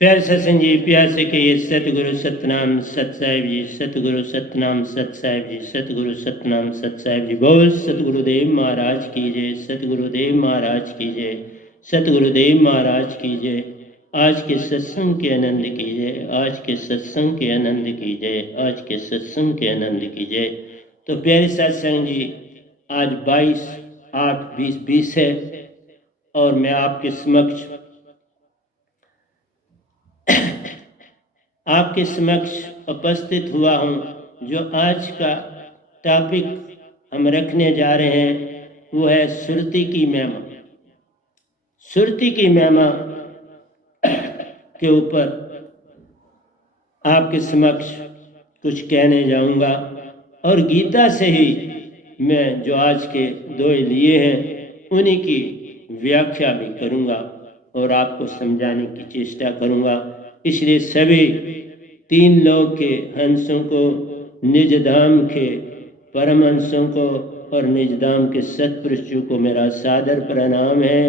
प्यारे सत्संग जी, प्यार से कहिए सतगुरु सतनाम सत साहिब जी, सतगुरु सतनाम सत साहिब जी, सतगुरु सतनाम सत साहिब जी। बोल सतगुरुदेव महाराज की जय, सतगुरुदेव महाराज की जय, सतगुरुदेव महाराज की जय। आज के सत्संग के आनंद की जय, आज के सत्संग के आनंद की जय, आज के सत्संग के आनंद की जय। तो प्यारे सत्संग जी, आज 22/8/2020 है और मैं आपके समक्ष उपस्थित हुआ हूँ। जो आज का टॉपिक हम रखने जा रहे हैं वो है सुरती की महिमा। सुरती की महिमा के ऊपर आपके समक्ष कुछ कहने जाऊंगा और गीता से ही मैं जो आज के दोहे लिए हैं उन्हीं की व्याख्या भी करूंगा और आपको समझाने की चेष्टा करूंगा। इसलिए सभी 3 लोक के हंसों को, निज धाम के परमहंसों को और निज धाम के सत्पुरुषों को मेरा सादर प्रणाम है।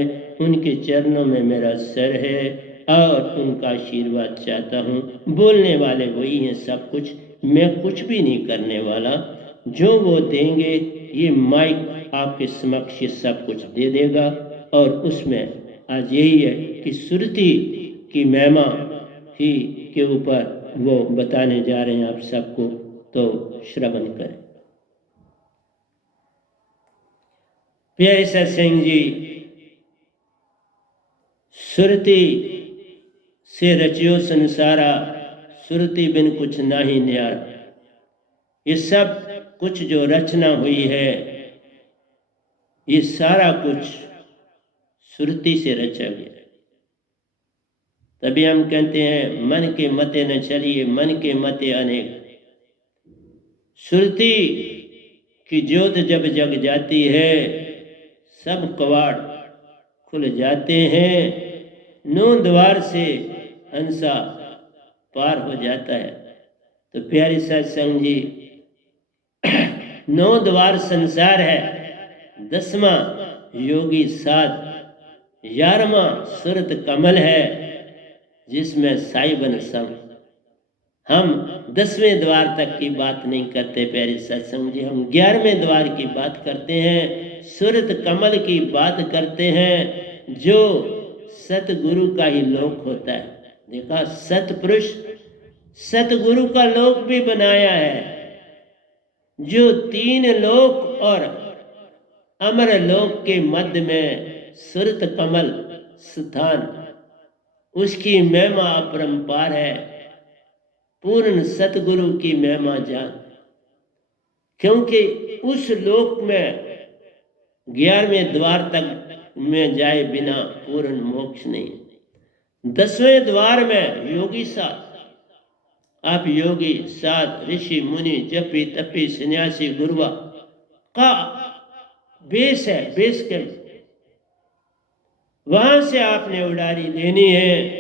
उनके चरणों में मेरा सर है और उनका आशीर्वाद चाहता हूँ। बोलने वाले वही हैं सब कुछ, मैं कुछ भी नहीं करने वाला। जो वो देंगे ये माइक आपके समक्ष ये सब कुछ दे देगा और उसमें आज यही है कि सुरती की महिमा ही के ऊपर वो बताने जा रहे हैं आप सबको, तो श्रवण करें। प्यारे सत्संग जी, सुरती से रचियो संसारा, सुरती बिन कुछ नाही न्यारा। ये सब कुछ जो रचना हुई है ये सारा कुछ सुरती से रचा गया। तभी हम कहते हैं मन के मते न चलिए, मन के मते अनेक। सुरती की ज्योत जब जग जाती है सब कवाड़ खुल जाते हैं, 9 द्वार से हंसा पार हो जाता है। तो प्यारी सत्संग जी, 9 द्वार संसार है, 10वां योगी साध, 11वां सुरत कमल है जिसमें साई बन संग। हम 10वें द्वार तक की बात नहीं करते प्यारे सत्संग जी, हम 11वें द्वार की बात करते हैं, सुरत कमल की बात करते हैं, जो सतगुरु का ही लोक होता है। देखा, सतपुरुष सतगुरु का लोक भी बनाया है, जो 3 लोक और अमर लोक के मध्य में सुरत कमल स्थान, उसकी महिमा अपरंपार है। पूर्ण सतगुरु की महिमा जान, क्योंकि उस लोक में 11वें द्वार तक में जाए बिना पूर्ण मोक्ष नहीं। 10वें द्वार में योगी साध, आप योगी साध ऋषि मुनि जपी तपी सन्यासी गुरुआ का बेस है, बेस कैंप। वहां से आपने उड़ारी लेनी है।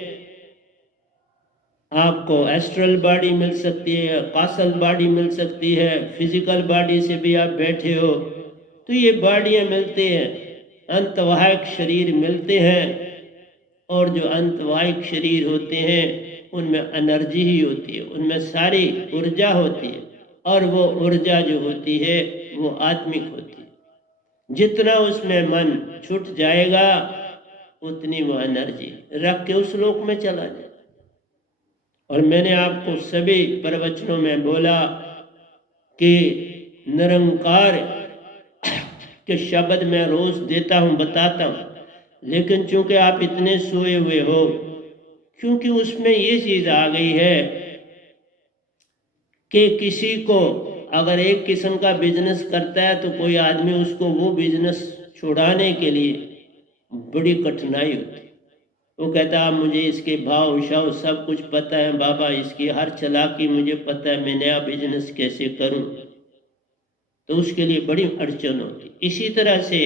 आपको एस्ट्रल बॉडी मिल सकती है, कासल बॉडी मिल सकती है, फिजिकल बॉडी से भी आप बैठे हो तो ये बॉडियां मिलती हैं, अंतवाहिक शरीर मिलते हैं। और जो अंतवाहिक शरीर होते हैं उनमें एनर्जी ही होती है, उनमें सारी ऊर्जा होती है और वो ऊर्जा जो होती है वो आत्मिक होती है। जितना उसमें मन छूट जाएगा उतनी वो एनर्जी रख के उस लोक में चला जाए। और मैंने आपको सभी प्रवचनों में बोला कि निरंकार के शब्द मैं रोज देता हूँ, बताता हूँ, लेकिन चूंकि आप इतने सोए हुए हो, क्योंकि उसमें ये चीज आ गई है कि किसी को अगर एक किस्म का बिजनेस करता है तो कोई आदमी उसको वो बिजनेस छुड़ाने के लिए बड़ी कठिनाई होती है। वो कहता है मुझे इसके भाव शाव सब कुछ पता है बाबा, इसकी हर चालाकी मुझे पता है, मैं नया बिजनेस कैसे करूं, तो उसके लिए बड़ी अड़चन होती। इसी तरह से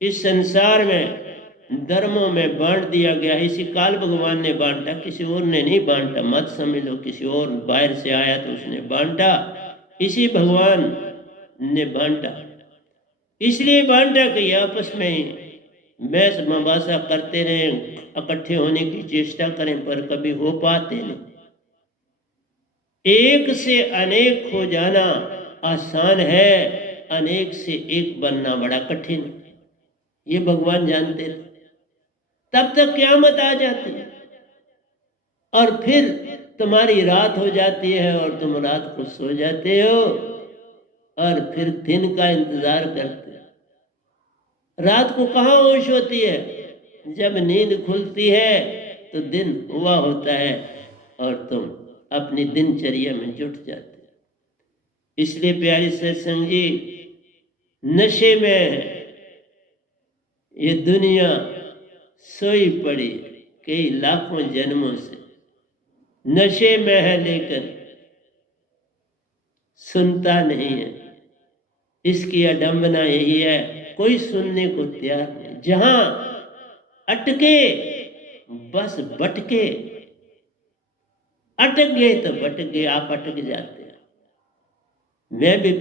इस संसार में धर्मों में बांट दिया गया। इसी काल भगवान ने बांटा, किसी और ने नहीं बांटा, मत समझ लो किसी और बाहर से आया तो उसने बांटा, इसी भगवान ने बांटा। इसलिए बांटा कि आपस में ही मैस मबासा करते रहें, इकट्ठे होने की चेष्टा करें, पर कभी हो पाते नहीं। एक से अनेक हो जाना आसान है, अनेक से एक बनना बड़ा कठिन। ये भगवान जानते थे। तब तक क़यामत आ जाती है और फिर तुम्हारी रात हो जाती है और तुम रात को सो जाते हो और फिर दिन का इंतजार करते हो। रात को कहाँ होश होती है? जब नींद खुलती है तो दिन हुआ होता है और तुम अपनी दिनचर्या में जुट जाते हो। इसलिए प्यारी सत्संग जी, नशे में है ये दुनिया, सोई पड़ी कई लाखों जन्मों से, नशे में है लेकर सुनता नहीं है। इसकी अडंबना यही है, कोई सुनने को तैयार नहीं। जहां अटके बस भटके, अटक गए तो भटक गए, आप अटक जाते हैं। मैं भी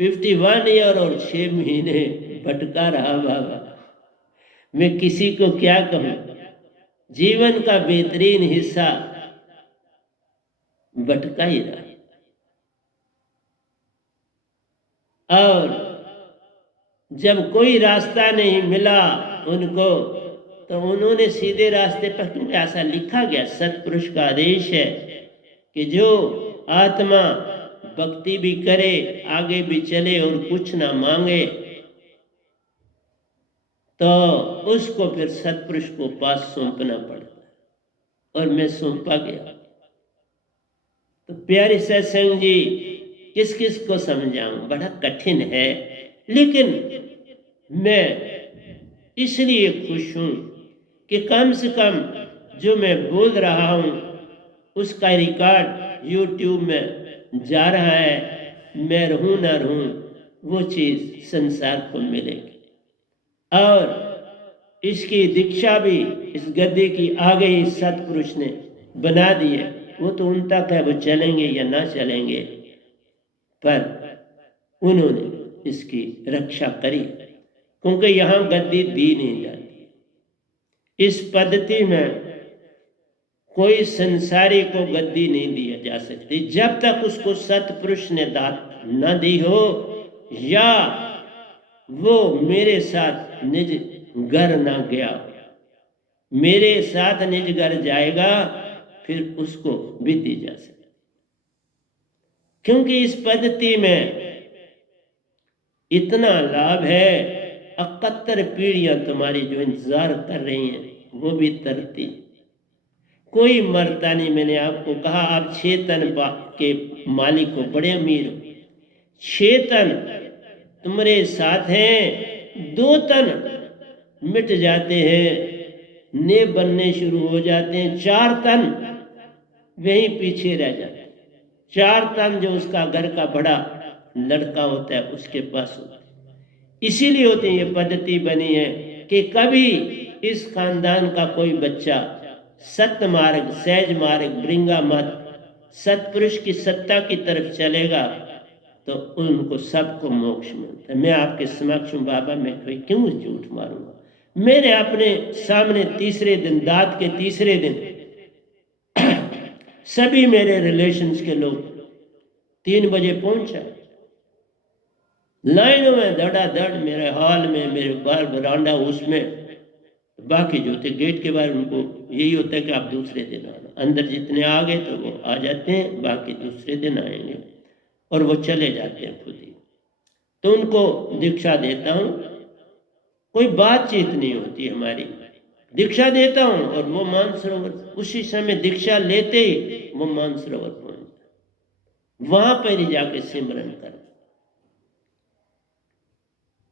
51 ईयर और 6 महीने भटका रहा बाबा। मैं किसी को क्या कहूं? जीवन का बेहतरीन हिस्सा भटका ही रहा। और जब कोई रास्ता नहीं मिला उनको, तो उन्होंने सीधे रास्ते पर, क्योंकि ऐसा लिखा गया, सत्पुरुष का आदेश है कि जो आत्मा भक्ति भी करे, आगे भी चले और कुछ ना मांगे, तो उसको फिर सत्पुरुष को पास सौंपना पड़ता है। और मैं सौंपा गया। तो प्यारे सत्संग जी, किस किस को समझाऊं? बड़ा कठिन है, लेकिन मैं इसलिए खुश हूं कि कम से कम जो मैं बोल रहा हूं उसका रिकॉर्ड यूट्यूब में जा रहा है। मैं रहूं ना रहूं, वो चीज़ संसार को मिलेगी। और इसकी दीक्षा भी इस गद्दे की आगे ही सतपुरुष ने बना दी है। वो तो उन तक है, वो चलेंगे या ना चलेंगे, पर उन्होंने इसकी रक्षा करी, क्योंकि यहाँ गद्दी दी नहीं जाती। इस पद्धति में कोई संसारी को गद्दी नहीं दिया जा सकती जब तक उसको सतपुरुष ने दात न दी हो, या वो मेरे साथ निज घर ना गया। मेरे साथ निज घर जाएगा फिर उसको भी दी जा सकती, क्योंकि इस पद्धति में इतना लाभ है। 71 पीढ़ियां तुम्हारी जो इंतजार कर रही हैं वो भी तरती, कोई मरता नहीं। मैंने आपको कहा, आप 6 तन के मालिक हो, बड़े अमीर हो। 6 तन तुम्हारे साथ हैं, 2 तन मिट जाते हैं, ने बनने शुरू हो जाते हैं, 4 तन वहीं पीछे रह जाते हैं। 4 तन जो उसका घर का बड़ा लड़का होता है उसके पास होता है। इसीलिए होती है, ये पद्धति बनी है कि कभी इस खानदान का कोई बच्चा सत्य मार्ग, सहज मार्ग, ब्रिंगा मत, सत्पुरुष की सत्ता की तरफ चलेगा तो उनको सबको मोक्ष मिलता है। मैं आपके समक्ष हूँ बाबा, मैं कोई क्यों झूठ मारूंगा। मैंने अपने सामने तीसरे दिन, दांत के तीसरे दिन सभी मेरे रिलेशंस के लोग 3 बजे पहुंचा, लाइनों में धड़ाधड़, मेरे हॉल में, मेरे बार बरांडा, उसमें बाकी जो थे गेट के बाहर, उनको यही होता है कि आप दूसरे दिन आना। अंदर जितने आ गए तो वो आ जाते हैं, बाकी दूसरे दिन आएंगे, और वो चले जाते हैं खुद ही। तो उनको दीक्षा देता हूँ, कोई बातचीत नहीं होती हमारी, दीक्षा देता हूँ और वो मानसरोवर उसी समय दीक्षा लेते ही वो मानसरोवर पहुंच जाए, वहां पर ही जाके सिमरन कर,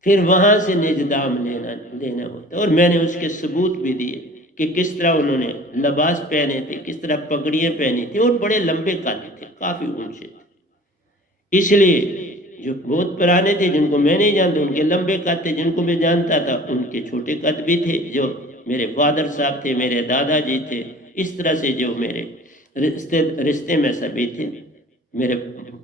फिर वहां से निज दाम लेना होता है। और मैंने उसके सबूत भी दिए कि किस तरह उन्होंने लिबास पहने थे, किस तरह पगड़ियाँ पहनी थी, और बड़े लंबे काले थे, काफ़ी ऊंचे थे। इसलिए जो बहुत पुराने थे, जिनको मैं नहीं जानता, उनके लंबे कद थे, जिनको मैं जानता था उनके छोटे कद भी थे। जो मेरे फादर साहब थे, मेरे दादाजी थे, इस तरह से जो मेरे रिश्ते में सभी थे, मेरे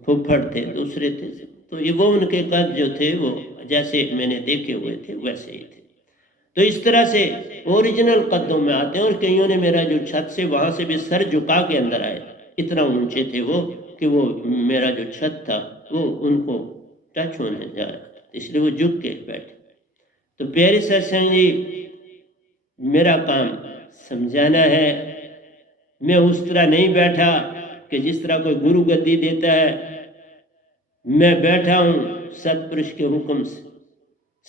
फुफ्फड़ थे, दूसरे थे, तो ये वो उनके कद जो थे वो जैसे मैंने देखे हुए थे वैसे ही थे। तो इस तरह से ओरिजिनल कदों में आते हैं। और कईयों ने मेरा जो छत से वहाँ से भी सर झुका के अंदर आए, इतना ऊंचे थे वो कि वो मेरा जो छत था वो उनको टच होने जा रहा था, इसलिए वो झुक के बैठे। तो प्यारे सत्संग जी, मेरा काम समझाना है। मैं उस तरह नहीं बैठा कि जिस तरह कोई गुरु गद्दी देता है। मैं बैठा हूँ सतपुरुष के हुक्म से।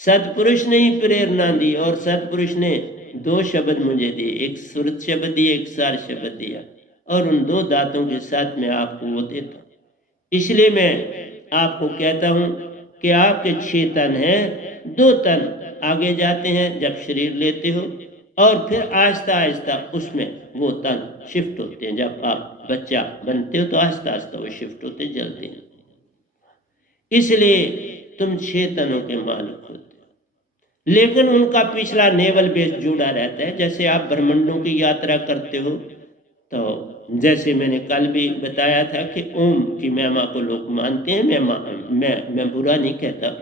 सतपुरुष ने ही प्रेरणा दी, और सतपुरुष ने दो शब्द मुझे दिए, एक सुरत शब्द दिया, एक सार शब्द दिया, और उन दो दांतों के साथ मैं आपको वो देता हूँ। इसलिए मैं आपको कहता हूँ कि आपके 6 तन हैं, 2 तन आगे जाते हैं जब शरीर लेते हो, और फिर आहिस्ता आहिस्ता उसमें वो तन शिफ्ट होते हैं। जब आप बच्चा बनते हो तो आहिस्ता आहिस्ता वो शिफ्ट होते जलते हैं। इसलिए तुम 6 तनों के मालिक होते हो, लेकिन उनका पिछला नेवल बेस जुड़ा रहता है। जैसे आप ब्रह्मांडों की यात्रा करते हो, तो जैसे मैंने कल भी बताया था कि ओम की महिमा को लोग मानते हैं। मैं बुरा नहीं कहता।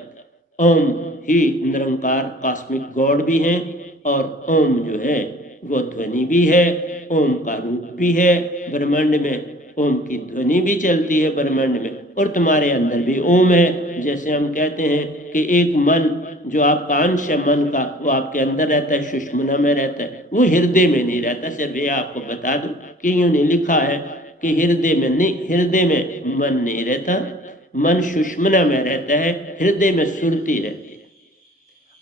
ओम ही निरंकार कॉस्मिक गॉड भी हैं, और ओम जो है वो ध्वनि भी है, ओम का रूप भी है ब्रह्मांड में। ओम की ध्वनि भी चलती है ब्रह्मांड में, और तुम्हारे अंदर भी ओम है। जैसे हम कहते हैं कि एक मन जो आपका अंश है मन का, वो आपके अंदर रहता है, सुषुम्ना में रहता है, वो हृदय में नहीं रहता। सिर्फ ये आपको बता दूं कि यूँ नहीं लिखा है कि हृदय में नहीं, हृदय में मन नहीं रहता, मन सुषुम्ना में रहता है, हृदय में सुरती रहती है।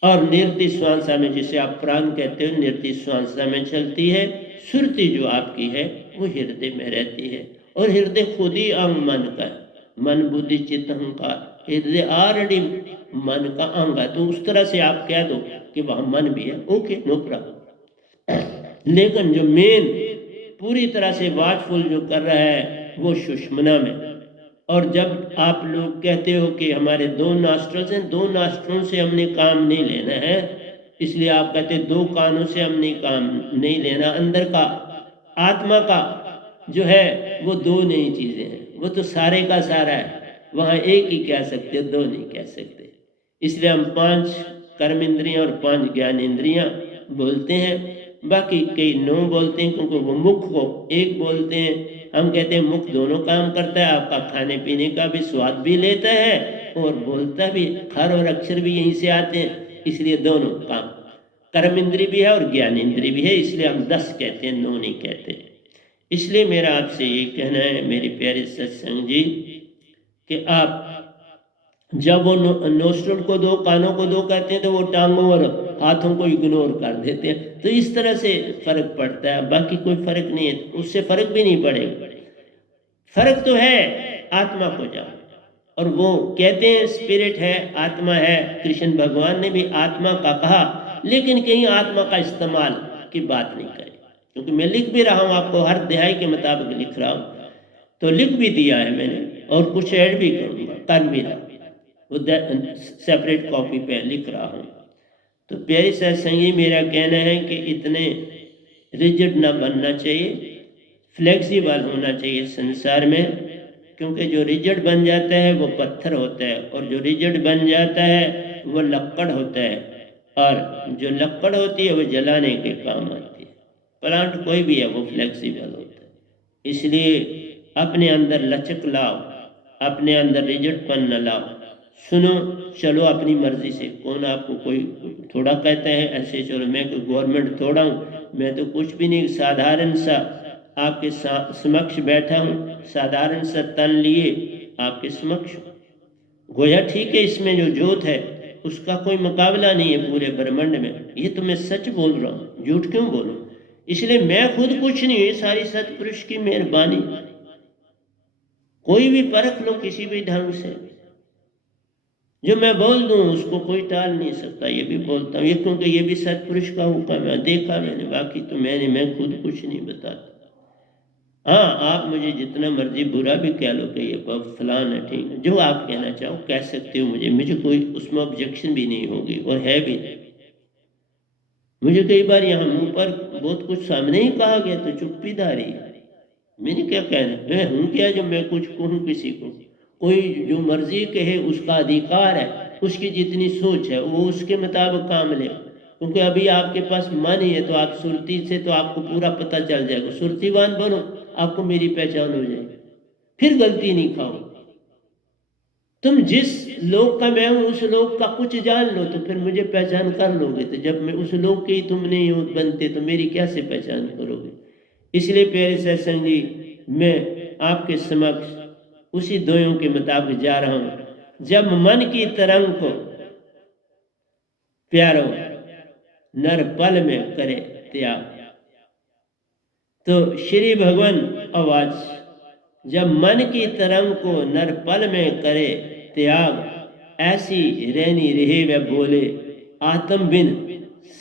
और निर्ति श्वासा में, जिसे आप प्राण कहते हो, निर्ति श्वासा में चलती है। सुरती जो आपकी है वो हृदय में रहती है, और हृदय खुद ही अंग मन का है। मन बुद्धि चित्त अहंकार, हृदय ऑलरेडी मन का अंग है। तो उस तरह से आप कह दो कि वहाँ मन भी है, ओके, नो प्रॉब्लम। लेकिन जो मेन पूरी तरह से वाचफुल जो कर रहा है वो सुषुम्ना में। और जब आप लोग कहते हो कि हमारे 2 नॉस्ट्रल्स हैं, 2 नॉस्ट्रलों से हमने काम नहीं लेना है, इसलिए आप कहते हैं 2 कानों से हमने काम नहीं लेना। अंदर का आत्मा का जो है वो 2 नई चीज़ें हैं, वो तो सारे का सारा है। वहाँ एक ही कह सकते, 2 नहीं कह सकते। इसलिए हम 5 कर्म इंद्रियाँ और 5 ज्ञान इंद्रियाँ बोलते हैं। बाकी कई 9 बोलते हैं, क्योंकि वो मुख को 1 बोलते हैं। हम कहते हैं मुख दोनों काम करता है, आपका खाने पीने का भी स्वाद भी लेता है और बोलता भी। हर और अक्षर भी यहीं से आते हैं, इसलिए दोनों काम, कर्म इंद्री भी है और ज्ञान इंद्री भी है। इसलिए हम 10 कहते हैं, 9 नहीं कहते। इसलिए मेरा आपसे ये कहना है मेरे प्यारे सत्संग जी, कि आप जब वो नोस्ट्रल को 2 कानों को 2 कहते हैं तो वो टांगों और हाथों को इग्नोर कर देते हैं। तो इस तरह से फर्क पड़ता है, बाकी कोई फर्क नहीं है, उससे फर्क भी नहीं पड़ेगा। फर्क तो है आत्मा को जाओ, और वो कहते हैं स्पिरिट है, आत्मा है। कृष्ण भगवान ने भी आत्मा का कहा, लेकिन कहीं आत्मा का इस्तेमाल की बात नहीं करी। क्योंकि मैं लिख भी रहा हूँ, आपको हर दिहाई के मुताबिक लिख रहा हूँ, तो लिख भी दिया है मैंने, और कुछ ऐड भी करूँगा, कर भी रहा, वो सेपरेट कॉपी पे लिख रहा हूँ। तो प्यारी सत्संगी, मेरा कहना है कि इतने रिजिड ना बनना चाहिए, फ्लेक्सिबल होना चाहिए संसार में। क्योंकि जो रिजिड बन जाता है वो पत्थर होता है, और जो रिजिड बन जाता है वो लक्कड़ होता है, और जो लक्कड़ होती है वो जलाने के काम आती है। प्लांट कोई भी है वो फ्लेक्सिबल होता है। इसलिए अपने अंदर लचक लाओ, अपने अंदर रिजिडपन न लाओ। सुनो, चलो अपनी मर्जी से। कौन आपको कोई थोड़ा कहता है ऐसे चलो, मैं कोई गवर्नमेंट थोड़ा हूँ, मैं तो कुछ भी नहीं, साधारण सा आपके समक्ष बैठा हूँ, साधारण सा तन लिए आपके समक्ष। गोया ठीक है, इसमें जो ज्योत है उसका कोई मुकाबला नहीं है पूरे ब्रह्मांड में। ये तो मैं सच बोल रहा हूँ, झूठ क्यों बोलूँ। इसलिए मैं खुद कुछ नहीं, ये सारी सतपुरुष की मेहरबानी। कोई भी परख लो किसी भी ढंग से, जो मैं बोल दूं उसको कोई टाल नहीं सकता। ये भी बोलता हूँ ये, क्योंकि ये भी सतपुरुष का हुक्म है, देखा मैंने। बाकी तो मैं खुद कुछ नहीं बताता। हाँ, आप मुझे जितना मर्जी बुरा भी कह लो कि ये फलान है, ठीक है, जो आप कहना चाहो कह सकते हो। मुझे कोई उसमें ऑब्जेक्शन भी नहीं होगी, और है भी नहीं। मुझे कई बार यहाँ मुंह पर बहुत कुछ सामने ही कहा गया तो चुप्पीदारी है। मैंने क्या कहना, मैं हूँ क्या जो मैं कुछ कहूँ किसी को। कोई जो मर्जी कहे उसका अधिकार है, उसकी जितनी सोच है वो उसके मुताबिक काम ले। क्योंकि अभी आपके पास मन ही है, तो आप सुरती से तो आपको पूरा पता चल जाएगा। सुरतीवान बनो, आपको मेरी पहचान हो जाएगी, फिर गलती नहीं खाओ। तुम जिस लोक का मैं हूं उस लोक का कुछ जान लो तो फिर मुझे पहचान कर लोगे। तो जब मैं उस लोक के ही तुम नहीं हो बनते तो मेरी कैसे पहचान करोगे। इसलिए प्यारे सत्संग जी, मैं आपके समक्ष उसी दोयों के मुताबिक जा रहा हूं। जब मन की तरंग को प्यारो नर पल में करे त्याग। तो श्री भगवान आवाज, जब मन की तरंग को नर पल में करे त्याग, ऐसी रहनी रहे व बोले आत्म बिन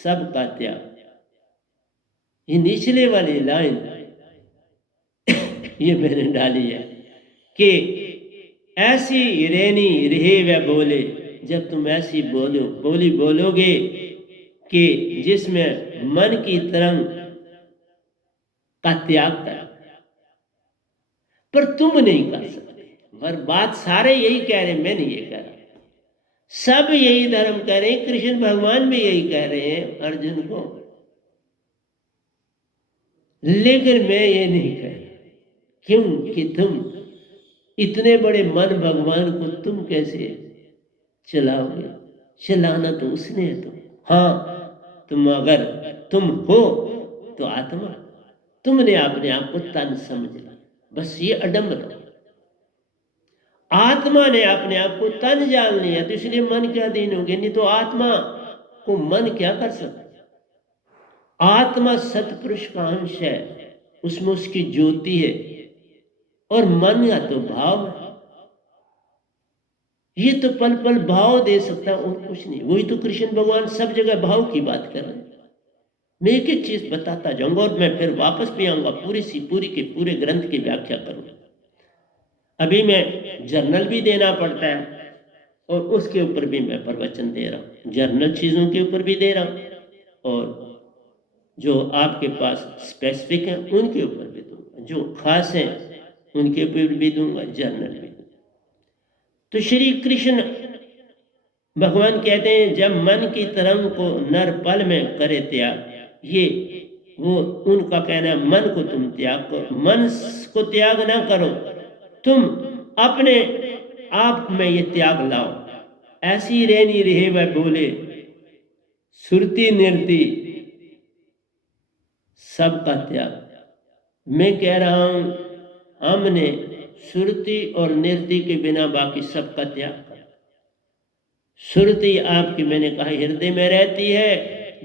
सबका त्याग। ये निचले वाली लाइन ये मैंने डाली है कि ऐसी रहनी रहे व बोले। जब तुम ऐसी बोली बोलोगे कि जिसमें मन की तरंग का त्याग कर, पर तुम नहीं कर सकते। पर बात सारे यही कह रहे, मैं नहीं ये कह रहा, सब यही धर्म कह रहे हैं। कृष्ण भगवान भी यही कह रहे हैं अर्जुन को, लेकिन मैं ये नहीं कह रहा। क्यों कि तुम इतने बड़े मन भगवान को तुम कैसे चलाओगे। चलाना तो उसने है। तुम हाँ, तुम अगर तुम हो तो आत्मा, तुमने अपने आप को तन समझ लिया, बस ये अडंबना। आत्मा ने अपने आप को तन जान लिया तो इसलिए मन के अधीन हो गए, नहीं तो आत्मा को मन क्या कर सकता। आत्मा सतपुरुष का अंश है, उसमें उसकी ज्योति है, और मन या तो भाव है। ये तो पल पल भाव दे सकता है और कुछ नहीं। वही तो कृष्ण भगवान सब जगह भाव की बात कर रहे हैं। मैं एक एक चीज बताता जाऊंगा और मैं फिर वापस भी आऊंगा, पूरी के पूरे ग्रंथ की व्याख्या करूंगा। अभी मैं जर्नल भी देना पड़ता है और उसके ऊपर भी मैं प्रवचन दे रहा हूँ। जर्नल चीज़ों के ऊपर भी दे रहा हूँ और जो आपके पास स्पेसिफिक है उनके ऊपर भी दूंगा, जो खास हैं उनके ऊपर भी दूंगा, जर्नल भी दूंगा। तो श्री कृष्ण भगवान कहते हैं जब मन की तरंग को नर पल में करे त्याग, ये वो उनका कहना है, मन को तुम त्याग करो, मन को त्याग ना करो, तुम अपने आप में ये त्याग लाओ। ऐसी रहनी रहे वह बोले सुरती निर्ति सबका त्याग। मैं कह रहा हूं हमने सुरती और निर्ति के बिना बाकी सबका त्याग कर। सुरती आपकी मैंने कहा हृदय में रहती है,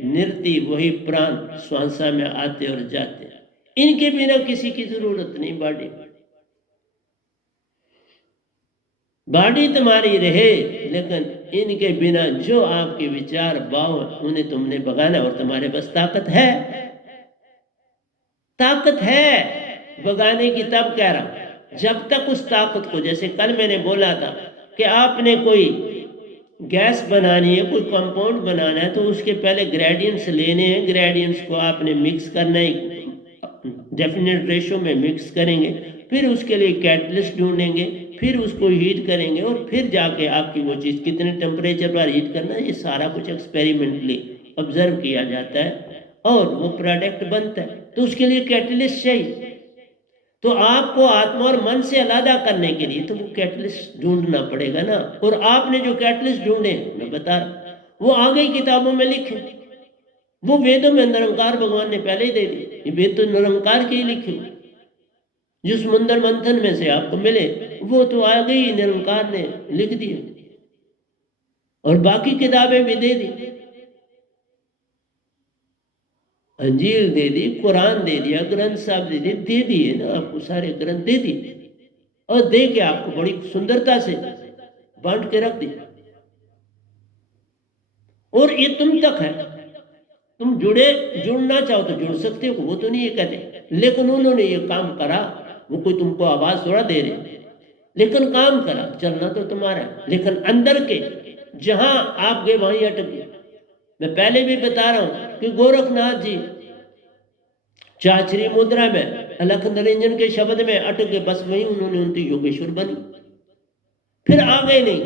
निर्ति वही प्राण श्वासा में आते और जाते, इनके बिना किसी की जरूरत नहीं। बॉडी तुम्हारी रहे, लेकिन इनके बिना जो आपके विचार भाव उन्हें तुमने भगाना, और तुम्हारे पास ताकत है भगाने की। तब कह रहा हूं जब तक उस ताकत को, जैसे कल मैंने बोला था कि आपने कोई गैस बनानी है, कोई कंपाउंड बनाना है, तो उसके पहले ग्रेडियंट्स लेने हैं, ग्रेडियंट्स को आपने मिक्स करना है, डेफिनेट रेशो में मिक्स करेंगे, फिर उसके लिए कैटलिस्ट ढूंढेंगे, फिर उसको हीट करेंगे और फिर जाके आपकी वो चीज़ कितने टेम्परेचर पर हीट करना है, ये सारा कुछ एक्सपेरिमेंटली ऑब्जर्व किया जाता है और वो प्रोडक्ट बनता है। तो उसके लिए कैटलिस्ट चाहिए। तो आपको आत्मा और मन से अलग करने के लिए तो वो कैटलिस्ट ढूंढना पड़ेगा ना। और आपने जो कैटलिस्ट ढूंढे, मैं बता रहा, वो आगे किताबों में लिखे, वो वेदों में निरंकार भगवान ने पहले ही दे दी। ये वेद तो निरंकार के ही लिखे, जो समुद्र मंथन में से आपको मिले वो तो आगे ही निरंकार ने लिख दिए, और बाकी किताबें भी दे दी। अंजील दे दी, कुरान दे दिया, ग्रंथ साहब दे दिए ना आपको, सारे ग्रंथ दे दिए और दे के आपको बड़ी सुंदरता से बांट के रख दिया। और ये तुम तक है, तुम जुड़ना चाहो तो जुड़ सकते हो, वो तो नहीं ये कहते, लेकिन उन्होंने ये काम करा। वो कोई तुमको आवाज थोड़ा दे रहे, लेकिन काम करा, चलना तो तुम्हारा है, लेकिन अंदर के जहां आप गए वहीं अटक गए। मैं पहले भी बता रहा हूं कि गोरखनाथ जी चाचरी मुद्रा में अलख निरंजन के शब्द में अटक गए, बस वहीं उन्होंने उनकी योगेश्वर बनी, फिर आ गए नहीं।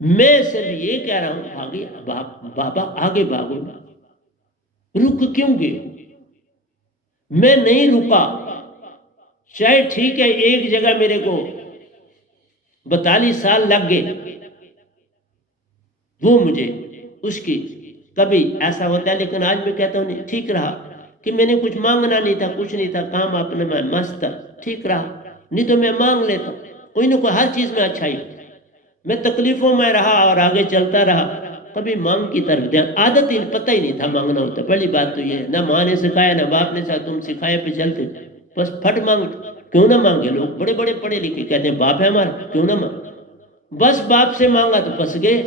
मैं सिर्फ ये कह रहा हूं आगे बाबा आगे भागो, रुक क्यों गए? मैं नहीं रुका। चाहे ठीक है एक जगह मेरे को 42 साल लग गए, वो मुझे उसकी कभी ऐसा होता है, लेकिन आज मैं कहता हूँ नहीं, ठीक रहा कि मैंने कुछ मांगना नहीं था, कुछ नहीं था, काम अपने में मस्त था, ठीक रहा। नहीं तो मैं मांग लेता, कोई ना कोई हर चीज में अच्छाई हो। मैं तकलीफों में रहा और आगे चलता रहा, कभी मांग की तरफ ध्यान, आदत ही पता ही नहीं था मांगना होता। पहली बात तो ये, ना माँ ने सिखाया ना बाप ने सिखाया, तुम सिखाए पे चलते, बस फट मांग। क्यों ना मांगे? लोग बड़े बड़े पढ़े लिखे कहते हैं बाप है हमारा, क्यों ना मांग। बस बाप से मांगा तो फंस गए,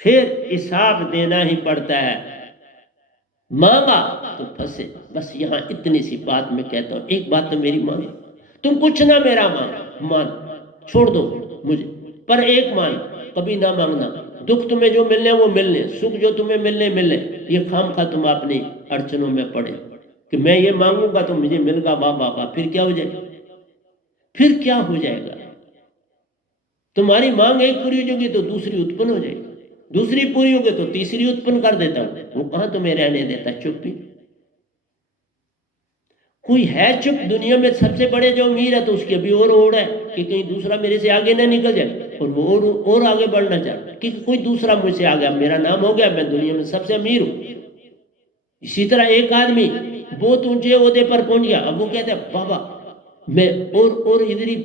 फिर हिसाब देना ही पड़ता है। मांगा तो फंसे। बस यहां इतनी सी बात मैं कहता हूं, एक बात तो मेरी मान, तुम कुछ ना मेरा मान छोड़ दो मुझे, पर एक मान, कभी ना मांगना दुख तुम्हें जो मिलने वो मिलने, सुख जो तुम्हें मिलने मिलने। ये खाम खा तुम अपनी अड़चनों में पड़े कि मैं ये मांगूंगा तो मुझे मिलेगा, वाह वाह, फिर क्या हो जाएगा? फिर क्या हो जाएगा? तुम्हारी मांग एक पूरी हो जाएगी तो दूसरी उत्पन्न हो जाएगी, दूसरी पूरी होगी तो तीसरी उत्पन्न कर देता हूं। वो कहां तुम्हें रहने देता चुप्पी। कोई है चुप दुनिया में सबसे बड़े जो अमीर है, तो उसकी अभी और होड़ है कि कहीं दूसरा मेरे से आगे ना निकल जाए, और वो और आगे बढ़ना चाहता कि कोई दूसरा मुझसे आ गया, मेरा नाम हो गया, मैं दुनिया में सबसे अमीर हूं। इसी तरह एक आदमी बहुत ऊंचे ओहदे पर पहुंच गया, अब वो कहता है बाबा मैं और इधर ही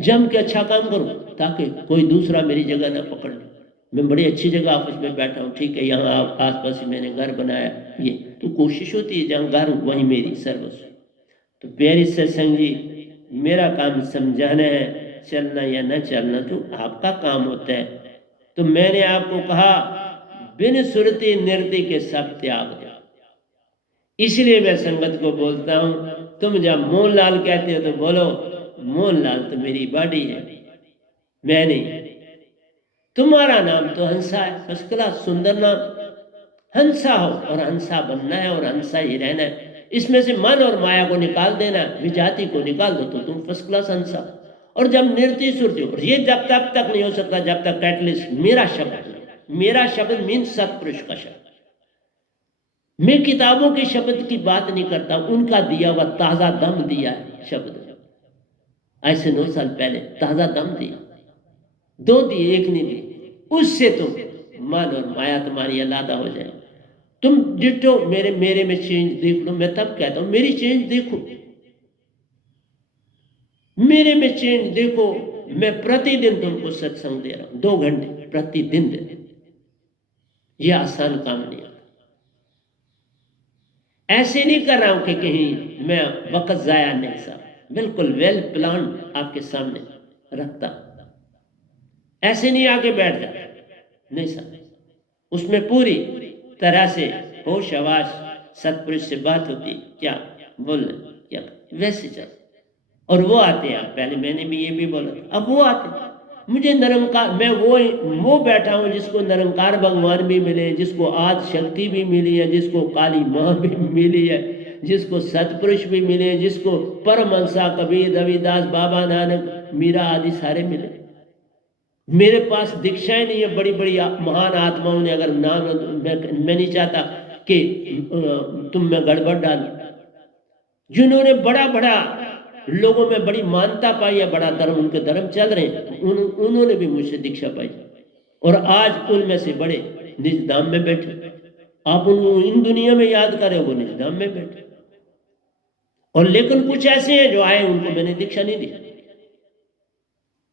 जम के अच्छा काम करूं ताकि कोई दूसरा मेरी जगह ना पकड़ ले। मैं बड़ी अच्छी जगह ऑफिस में बैठा हूँ, ठीक है, यहाँ आस पास ही मैंने घर बनाया, ये तो कोशिश होती है जहाँ घर वहीं मेरी सर्वस्व। तो प्यारी सत्संग जी, मेरा काम समझाना है, चलना या न चलना तो आपका काम होता है। तो मैंने आपको कहा बिन सुरती नृत्य के सब त्याग दो। इसलिए मैं संगत को बोलता हूं, तुम जब मोहनलाल कहते हो तो बोलो मोहनलाल तो मेरी बॉडी है, मैं नहीं। तुम्हारा नाम तो हंसा है, फर्स्ट क्लास सुंदर नाम, हंसा हो और हंसा बनना है और हंसा ही रहना है। इसमें से मन और माया को निकाल देना, विजाति को निकाल दो तो तुम फर्स्ट क्लास हंसा। और जब नृत्य सुरती हो, ये जब तक नहीं हो सकता जब तक एटलीस्ट मेरा शब्द, मेरा शब्द मीन सत्पुरुष का शब्द। मैं किताबों के शब्द की बात नहीं करता, उनका दिया हुआ ताजा दम दिया है शब्द। ऐसे 9 साल पहले ताजा दम दिया, 2 दिए, एक नहीं दिए, उससे तुम मन और माया तुम्हारी अलादा हो जाए। तुम डिटो मेरे में चेंज देख लो। मैं तब कहता हूं मेरी चेंज देखो, मेरे में चेंज देखो। मैं प्रतिदिन तुमको सत्संग दे रहा हूं 2 घंटे प्रतिदिन दे रहा हूं। यह आसान काम नहीं है। ऐसे नहीं कर रहा हूं कि कहीं मैं वक्त जाया नहीं, साहब बिल्कुल वेल प्लान आपके सामने रखता, ऐसे नहीं आके बैठ जाता नहीं साहब। उसमें पूरी तरह से होश आवाज सतपुरुष से बात होती, क्या बोलना क्या वैसे चल। और वो आते हैं, पहले मैंने भी ये भी बोला, अब वो आते। मुझे निरंकार, मैं वो बैठा हूं जिसको निरंकार भगवान भी मिले, जिसको आदि शक्ति भी मिली है, जिसको काली माँ भी मिली है, जिसको सतपुरुष भी मिले, जिसको परमहंसा कबीर रविदास बाबा नानक मीरा आदि सारे मिले। मेरे पास दीक्षाएं नहीं है, बड़ी बड़ी महान आत्माओं ने अगर नाम, मैं नहीं चाहता कि तुम में गड़बड़ डाल, जिन्होंने बड़ा बड़ा लोगों में बड़ी मानता पाई है, बड़ा धर्म उनके धर्म चल रहे हैं, उन्होंने भी मुझसे दीक्षा पाई और आज उनमें से बड़े निज धाम में बैठे। आप उनको इन दुनिया में याद करें, वो निज धाम में बैठे। और लेकिन कुछ ऐसे हैं जो आए, उनको मैंने दीक्षा नहीं दी।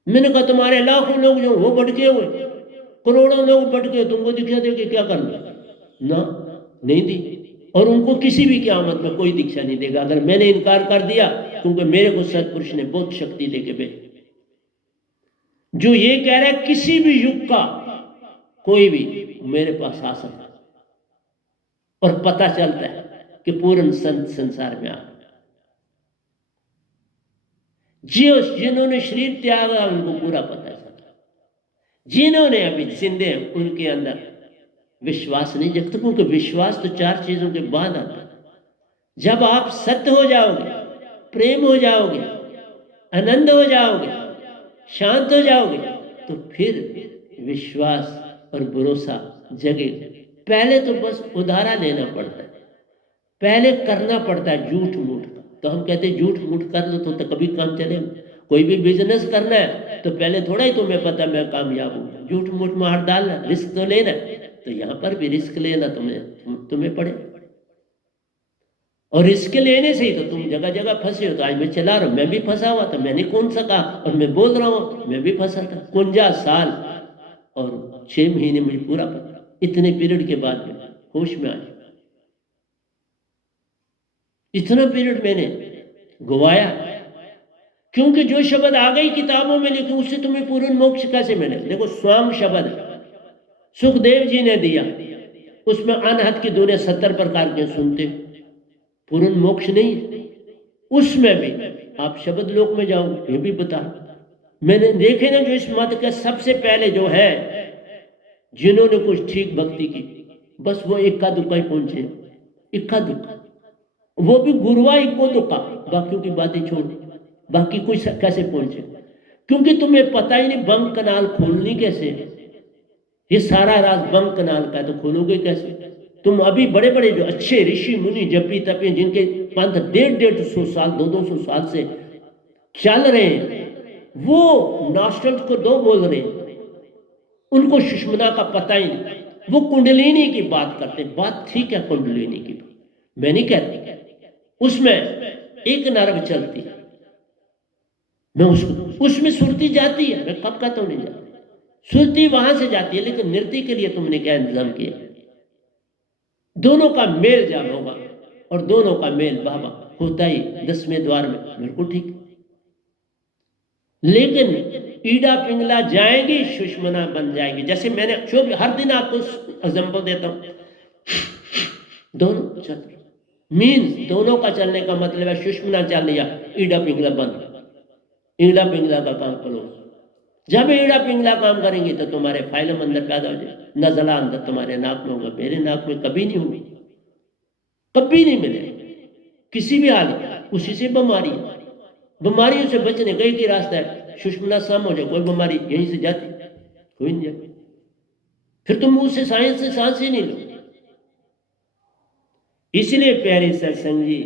मैंने कहा तुम्हारे लाखों लोग जो वो भटके हुए, करोड़ों लोग भटके, तुमको दीक्षा दे के क्या करना ना, नहीं दी। और उनको किसी भी क़यामत में कोई दीक्षा नहीं देगा अगर मैंने इनकार कर दिया, क्योंकि मेरे को सतपुरुष ने बहुत शक्ति देके भेजा। जो ये कह रहा है किसी भी युग का कोई भी मेरे पास आ सकता है, और पता चलता है कि पूर्ण संत संसार में आ, जिन्होंने शरीर त्यागा उनको पूरा पता चला, जिन्होंने अभी जिंदे उनके अंदर विश्वास नहीं जगता, क्योंकि विश्वास तो 4 चीजों के बाद आता है। जब आप सत्य हो जाओगे, प्रेम हो जाओगे, आनंद हो जाओगे, शांत हो जाओगे तो फिर विश्वास और भरोसा जगेगा। पहले तो बस उधारा लेना पड़ता है, पहले करना पड़ता है झूठ मूठ का। तो हम कहते हैं झूठ मूठ कर लो तो कभी काम चलेगा। कोई भी बिजनेस करना है तो पहले थोड़ा ही तुम्हें पता मैं कामयाब हूँ, झूठ मूठ में हाथ डालना, रिस्क तो लेना। तो यहाँ पर भी रिस्क लेना तुम्हें पड़े, और रिस्क लेने से ही तो तुम जगह जगह फंसे हो। तो आज मैं चला रहा हूँ, मैं भी फंसा हुआ था, मैंने कौन सा कहा, और मैं बोल रहा हूँ मैं भी फंसा था 51 साल और 6 महीने मुझे पूरा पता। इतने पीरियड के बाद में होश में आया, इतना पीरियड मैंने गवाया, क्योंकि जो शब्द आ गई किताबों में लिखे उससे तुम्हें पूर्ण मोक्ष कैसे मिले। देखो स्वाम शब्द सुखदेव जी ने दिया, उसमें अनहद की दुनिया 70 प्रकार के सुनते, पूर्ण मोक्ष नहीं। उसमें भी आप शब्द लोक में जाओ, ये भी बता। मैंने देखे ना जो इस मत के सबसे पहले जो है जिन्होंने कुछ ठीक भक्ति की, बस वो इक्का दुक्का ही पहुंचे, इक्का दुक्का, वो भी गुरुआ इक्को दुक्का, बाकियों की बातें छोड़, बाकी कोई कैसे पहुंचे। क्योंकि तुम्हें पता ही नहीं बंक कनाल खोलनी कैसे, ये सारा राज बंक कनाल का है, तो खोलोगे कैसे। तुम अभी बड़े बड़े जो अच्छे ऋषि मुनि जपी तपी जिनके पंथ 150-150 साल 200 साल से चल रहे हैं, वो नॉस्टल्स को दो बोल रहे हैं, उनको सुषमना का पता ही नहीं। वो कुंडलिनी की बात करते, बात ठीक है कुंडलिनी की, मैं नहीं कहती, उसमें एक नर्व चलती है, मैं उसमें सुरती जाती है, मैं कब कहता हूं नहीं जाती, सुरती वहां से जाती है। लेकिन नृत्य के लिए तुमने क्या इंतजाम किया, दोनों का मेल जान होगा, और दोनों का मेल बाबा होता ही 10वें द्वार में, बिल्कुल ठीक। लेकिन ईडा पिंगला जाएंगी, सुषमना बन जाएगी। जैसे मैंने जो भी हर दिन आपको एग्जाम्पल देता हूं, दोनों चल मीन्स दोनों का चलने का मतलब है सुषमना चल लिया, ईडा पिंगला बंद, ईड़ा पिंगला का काम करो। जब ईड़ा पिंगला काम करेंगे तो तुम्हारे फाइलम अंदर पैदा हो जाए, नजला अंदर तुम्हारे नाक में होगा, मेरे नाक में कभी नहीं होगी, कभी नहीं मिले किसी भी हाल। उसी से बीमारियों से बचने का एक ही रास्ता है, सुषमना सम हो जाए, कोई बीमारी यहीं से जाती, कोई नहीं जाती, फिर तुम मुझसे साइंस से सांस ही नहीं लो। इसलिए प्यारे सत्संग जी,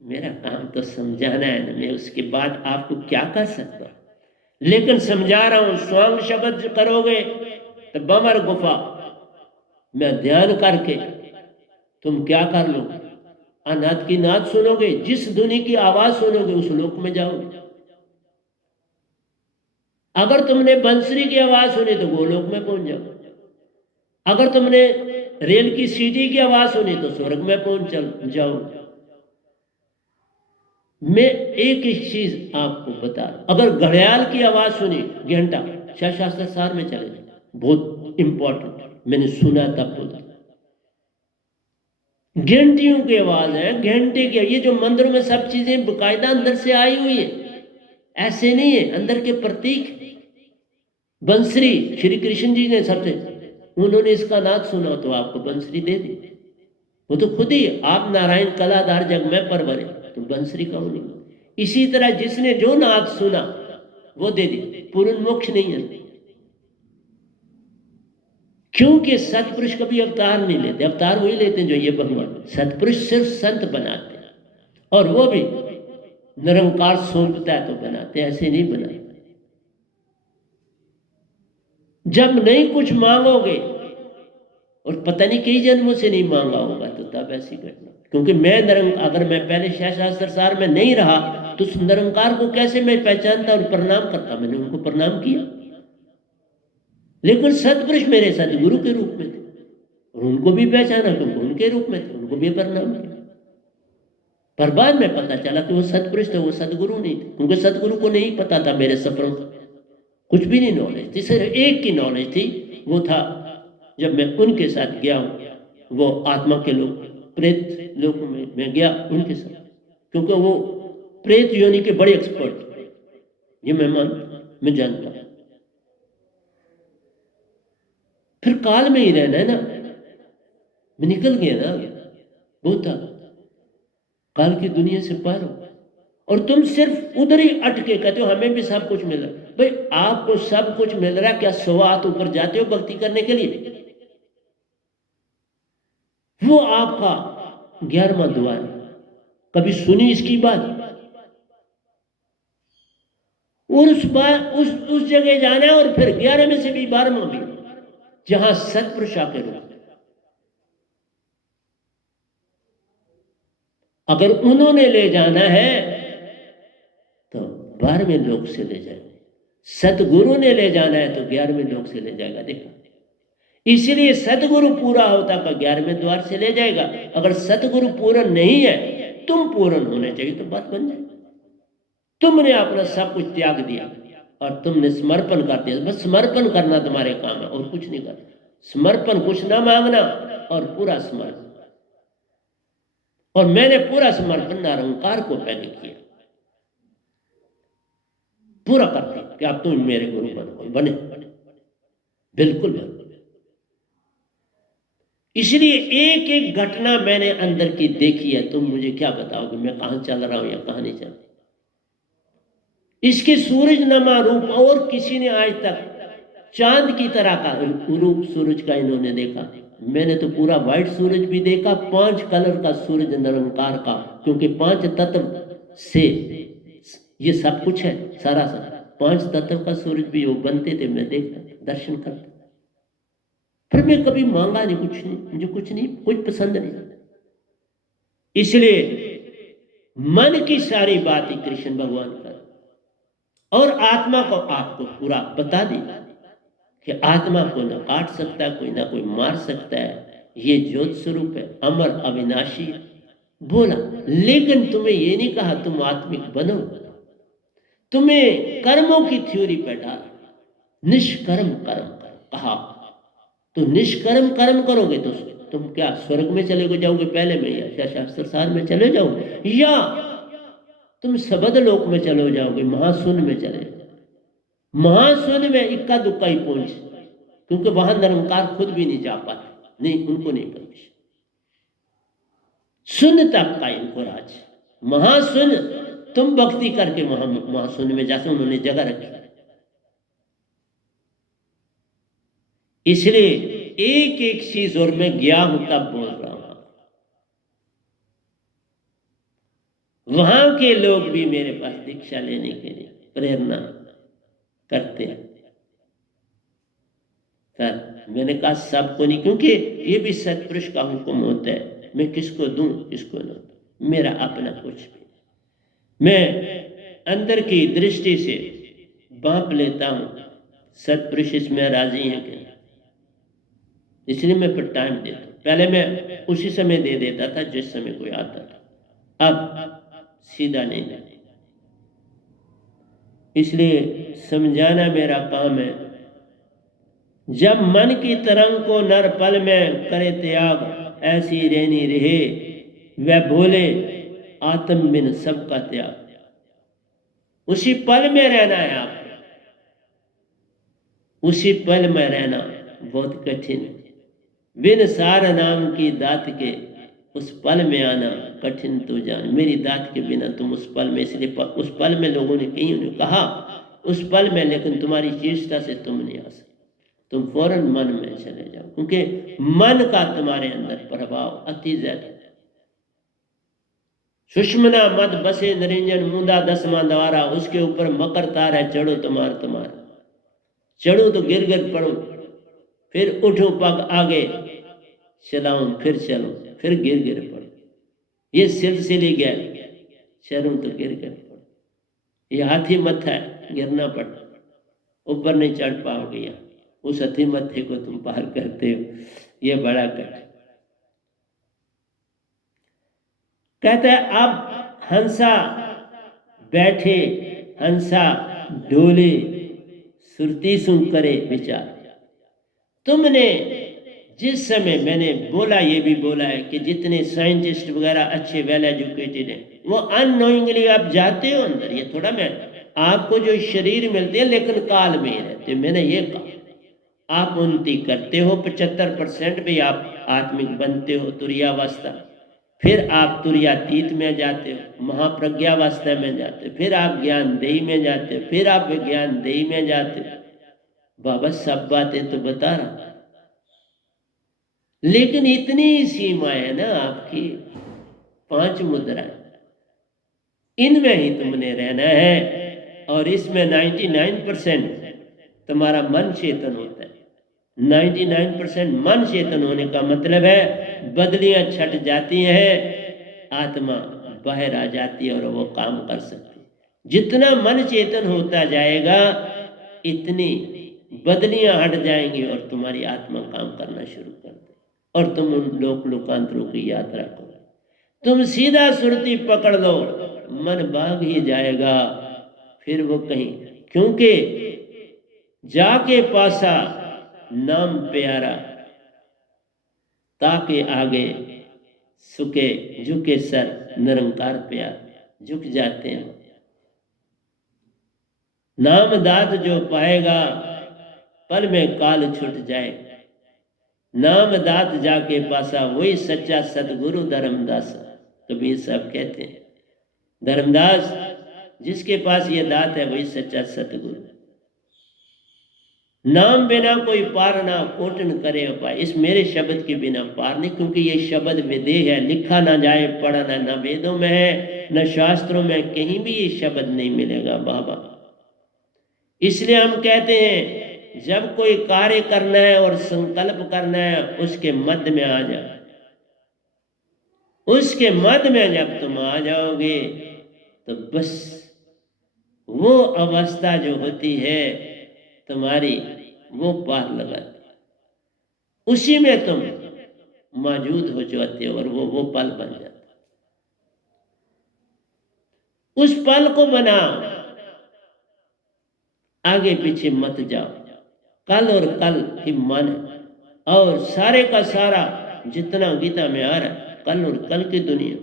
मेरा काम तो समझाना है ना, मैं उसके बाद आपको क्या कर सकता हूं, लेकिन समझा रहा हूं। स्वांग शब्द जो करोगे तो बमर गुफा मैं ध्यान करके तुम क्या कर लो, अनाथ की नाद सुनोगे, जिस ध्वनि की आवाज सुनोगे उस लोक में जाओगे। अगर तुमने बंसरी की आवाज सुनी तो गोलोक में पहुंच जाओ, अगर तुमने रेल की सीटी की आवाज सुनी तो स्वर्ग में पहुंच जाओ। मैं एक चीज आपको बता रहा हूं, अगर घड़ियाल की आवाज सुनी, घंटा, शास्त्र सार में चले जाए, बहुत इंपॉर्टेंट, मैंने सुना तब बोला। घंटियों की आवाज है, घंटे की, ये जो मंदिरों में सब चीजें बकायदा अंदर से आई हुई है, ऐसे नहीं है, अंदर के प्रतीक। बंसरी श्री कृष्ण जी ने सबसे, उन्होंने इसका नाद सुना तो आपको बंसरी दे दी, वो तो खुद ही आप नारायण कलाधार जग में परवरे, तो बंसरी का नहीं। इसी तरह जिसने जो नाद सुना वो दे दी, पूर्ण मोक्ष नहीं है। क्योंकि सतपुरुष कभी अवतार नहीं लेते, अवतार वही लेते हैं जो ये भगवान, सतपुरुष सिर्फ संत बनाते हैं, और वो भी निरंकार सौंपता है तो बनाते, ऐसे नहीं बनाते। जब नहीं कुछ मांगोगे, और पता नहीं कई जन्मों से नहीं मांगा होगा, तो तब ऐसी घटना। क्योंकि मैं अगर मैं पहले शास्त्र सार में नहीं रहा तो उस निरंकार को कैसे मैं पहचानता और प्रणाम करता, मैंने उनको प्रणाम किया। लेकिन सतपुरुष मेरे सदगुरु के रूप में थे, और उनको भी पहचाना क्योंकि उनके रूप में थे, उनको भी प्रणाम किया। पर बाद में पता चला कि वो सतपुरुष थे, वो सदगुरु नहीं थे, क्योंकि सदगुरु को नहीं पता था मेरे सफरों का, कुछ भी नहीं नॉलेज थी, सिर्फ एक की नॉलेज थी, वो था जब मैं उनके साथ गया हूँ, वो आत्मा के लोग प्रेत लोक में मैं गया उनके साथ, क्योंकि वो प्रेत योनि के बड़े एक्सपर्ट, ये मैं जानता हूं। फिर काल में ही रहना है ना, मैं निकल गया ना, बहुत था, काल की दुनिया से पार हो, और तुम सिर्फ उधर ही अटके कहते हो हमें भी सब कुछ मिला। भाई आपको सब कुछ मिल रहा है, क्या 100 हाथ ऊपर जाते हो भक्ति करने के लिए? वो आपका 11वां द्वार। कभी सुनी इसकी बात? और उस जगह जाना है, और फिर 11 में से भी 12वां भी, जहां सत्पुरुष आके रुकते। अगर उन्होंने ले जाना है तो 12वें लोक से ले जाएंगे, सतगुरु ने ले जाना है तो 11वें लोक से ले जाएगा। देखो, इसलिए सतगुरु पूरा होता का 11वें द्वार से ले जाएगा। अगर सतगुरु पूर्ण नहीं है, तुम पूर्ण होने चाहिए तो बात बन जाए। तुमने अपना सब कुछ त्याग दिया और तुमने समर्पण कर दिया। बस समर्पण करना तुम्हारे काम है, और कुछ नहीं करना। समर्पण, कुछ ना मांगना और पूरा समर्पण। और मैंने पूरा समर्पण निरंकार को पहले किया, पूरा कर दिया कि आप तुम मेरे गुरु बने, बिल्कुल बने। इसलिए एक एक घटना मैंने अंदर की देखी है। तुम मुझे क्या बताओगे मैं कहां चल रहा हूं या कहां नहीं चल रहा? इसके सूरज नमा रूप और किसी ने आज तक चांद की तरह का रूप सूरज का इन्होंने देखा। मैंने तो पूरा व्हाइट सूरज भी देखा, 5 कलर का सूरज निरंकार का, क्योंकि 5 तत्व से ये सब कुछ है। सारा 5 तत्व का सूरज भी वो बनते थे, मैं देखता, दर्शन करता। फिर मैं कभी मांगा नहीं, कुछ नहीं, मुझे कुछ पसंद नहीं। इसलिए मन की सारी बात ही कृष्ण भगवान कर, और आत्मा को आपको पूरा बता दी कि आत्मा को न काट सकता है कोई, ना कोई मार सकता है। ये ज्योत स्वरूप है, अमर अविनाशी बोला। लेकिन तुम्हें ये नहीं कहा तुम आत्मिक बनो, तुम्हें कर्मों की थ्योरी पे डाला। निष्कर्म कर्म कहा, तो निष्कर्म कर्म करोगे तो तुम क्या स्वर्ग में चले जाओगे पहले में, या शास्त्र सार में चले जाओगे, या तुम सबद लोक में चले जाओगे, महाशून्य में चले जाओगे। महाशून्य में इक्का दुक्का ही पहुंच, क्योंकि वहां निरंकार खुद भी नहीं जा पाते, नहीं, उनको नहीं परमिशन। शून्य तक का इनको राज, महाशून्य। तुम भक्ति करके महाशून्य में जाते, उन्होंने जगह रखी। इसलिए एक एक चीज, और मैं गया हूं तब बोल रहा हूं, वहां के लोग भी मेरे पास दीक्षा लेने के लिए प्रेरणा करते हैं। मैंने कहा सबको नहीं, क्योंकि ये भी सत्पुरुष का हुक्म होता है। मैं किसको दूं किसको न दूं, मेरा अपना कुछ भी। मैं अंदर की दृष्टि से बांप लेता हूं सत्पुरुष इसमें राजी हैं कि, इसलिए मैं फिर टाइम देता हूं। पहले मैं उसी समय दे देता था जिस समय कोई आता था, अब सीधा नहीं देता। इसलिए समझाना मेरा काम है। जब मन की तरंग को नर पल में करे त्याग, ऐसी रहनी रहे वह बोले आत्म बिन सबका त्याग। उसी पल में रहना है आपको, उसी पल में रहना बहुत कठिन है। बिन सार नाम की दात के उस पल में आना कठिन तो जान। मेरी दात के बिना तुम उस पल में, इसलिए उस पल में लोगों ने कहा उस पल में, लेकिन तुम्हारी चेष्टा से तुम नहीं आ सकते। तुम फौरन मन में चले जाओ, क्योंकि मन का तुम्हारे अंदर प्रभाव अति ज्यादा। सुषमना मद बसे निरंजन मुंदा 10वां द्वारा, उसके ऊपर मकर तार है, चढ़ो तुम्हारा। चढ़ो तो गिर पड़ो, फिर उठो पग आगे चलाऊं, फिर चलो, फिर गिर पड़ो। ये सिलसिले गया, चलो तो गिर पड़ो। ये हाथी मत्था है, गिरना पड़ता, ऊपर नहीं चढ़ पाओगे। यहाँ उस हाथी मत्थे को तुम पार करते हो, ये बड़ा कठिन। कहते हैं अब हंसा बैठे, हंसा डोले, सुरती सुन करे विचार। तुमने जिस समय, मैंने बोला, ये भी बोला है कि जितने साइंटिस्ट वगैरह अच्छे वेल एजुकेटेड हैं, वो अननोइंगली आप जाते हो अंदर। ये थोड़ा, मैं आपको जो शरीर मिलते हैं लेकिन काल में ही रहते। मैंने ये कहा आप उन्नति करते हो, 75% भी आप आत्मिक बनते हो, तुरीयावस्था। फिर आप तुर्यातीत में जाते हो, महाप्रज्ञावस्था में जाते हो, फिर आप ज्ञान देही में जाते हो, फिर आप विज्ञान देही में जाते हो। बाबा सब बातें तो बता रहा, लेकिन इतनी सीमा है ना आपकी, 5 मुद्राएं, इनमें ही तुमने रहना है। और इसमें 99% तुम्हारा मन चेतन होता है। 99% मन चेतन होने का मतलब है बदलियां छट जाती हैं, आत्मा बाहर आ जाती है और वो काम कर सकती है। जितना मन चेतन होता जाएगा इतनी बदलियां हट जाएंगी और तुम्हारी आत्मा काम करना शुरू कर दे और तुम उन लोक लोकांतरों की यात्रा करो। तुम सीधा सुरती पकड़ लो, मन भाग ही जाएगा फिर वो कहीं, क्योंकि जाके पासा नाम प्यारा, ताके आगे सुके झुके सर निरंकार प्यार, झुक जाते हैं। नाम दात जो पाएगा पल में काल छूट जाए, नाम दात जाके पासा वही सच्चा सतगुरु धर्मदास। कबीर साहब कहते हैं धर्मदास जिसके पास ये दात है वही सच्चा सतगुरु। नाम बिना कोई पार ना कोटन करे उपाय, इस मेरे शब्द के बिना पार नहीं, क्योंकि ये शब्द विदेह है, लिखा ना जाए, पढ़ा ना वेदों में है, न शास्त्रों में, कहीं भी ये शब्द नहीं मिलेगा बाबा। इसलिए हम कहते हैं जब कोई कार्य करना है और संकल्प करना है उसके मध्य में आ जाओ। उसके मध्य में जब तुम आ जाओगे तो बस वो अवस्था जो होती है तुम्हारी वो पार लगाती, उसी में तुम मौजूद हो जाते हो और वो पल बन जाता। उस पल को बनाओ, आगे पीछे मत जाओ। कल और कल ही मन है और सारे का सारा जितना गीता में आ रहा है कल और कल की दुनिया।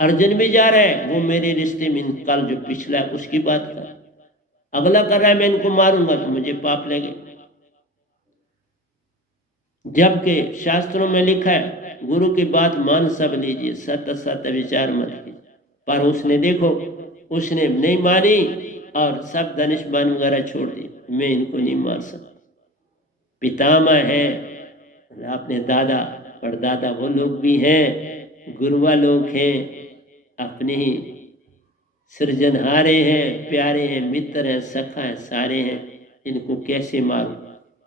अर्जुन भी जा रहा है, वो मेरे रिश्ते में कल जो पिछला है उसकी बात कर, अगला कर रहा है मैं इनको मारूंगा तो मुझे पाप लगे, जबकि शास्त्रों में लिखा है गुरु की बात मान सब लीजिए, सत्य सत्य विचार मत कीजिए। पर उसने देखो उसने नहीं मानी और सब धनुष बाण वगैरह छोड़ दी, मैं इनको नहीं मार सकता। पितामह है, अपने दादा परदादा वो लोग भी हैं, गुरुआ लोग हैं, अपने ही सृजनहारे हैं, प्यारे हैं, मित्र हैं, सखा हैं, सारे हैं, इनको कैसे मारूं।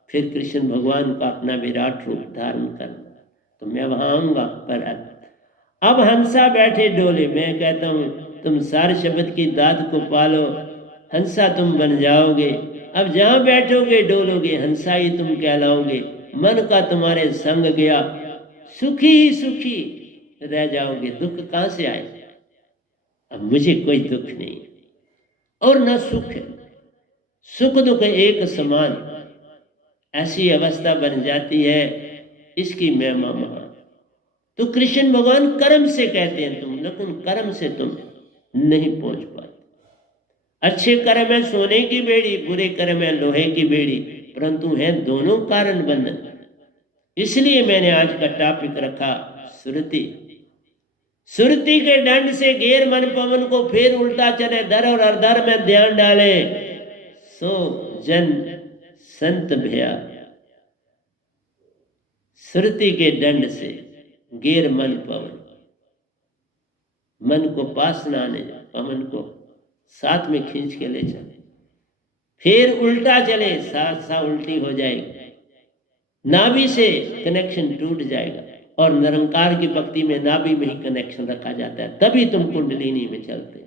फिर कृष्ण भगवान का अपना विराट रूप धारण करना, तो मैं वहां आऊंगा। पर अब हंसा बैठे डोले, मैं कहता हूं तुम सारे शब्द की दाद को पालो, हंसा तुम बन जाओगे। अब जहां बैठोगे डोलोगे, हंसा ही तुम कहलाओगे। मन का तुम्हारे संग गया, सुखी ही सुखी रह जाओगे। दुख कहां से आए? अब मुझे कोई दुख नहीं और न सुख है, सुख दुख एक समान, ऐसी अवस्था बन जाती है, इसकी महिमा महान। तो कृष्ण भगवान कर्म से कहते हैं तुम, लेकिन कर्म से तुम नहीं पहुंच पाते। अच्छे कर्म है सोने की बेड़ी, बुरे कर्म है लोहे की बेड़ी, परंतु है दोनों कारण बंधन। इसलिए मैंने आज का टॉपिक रखा सुरति। सुरति के दंड से घेर मन पवन को, फिर उल्टा चले दर और अरदर में ध्यान डाले, सो जन संत भया। सुरति के दंड से घेर मन पवन, मन को पास न आने जाए, पवन को साथ में खींच के ले चले, फिर उल्टा चले, साथ साथ उल्टी हो जाएगी, नाभि से कनेक्शन टूट जाएगा। और निरंकार की भक्ति में नाभि में ही कनेक्शन रखा जाता है, तभी तुम कुंडलिनी में चलते हो।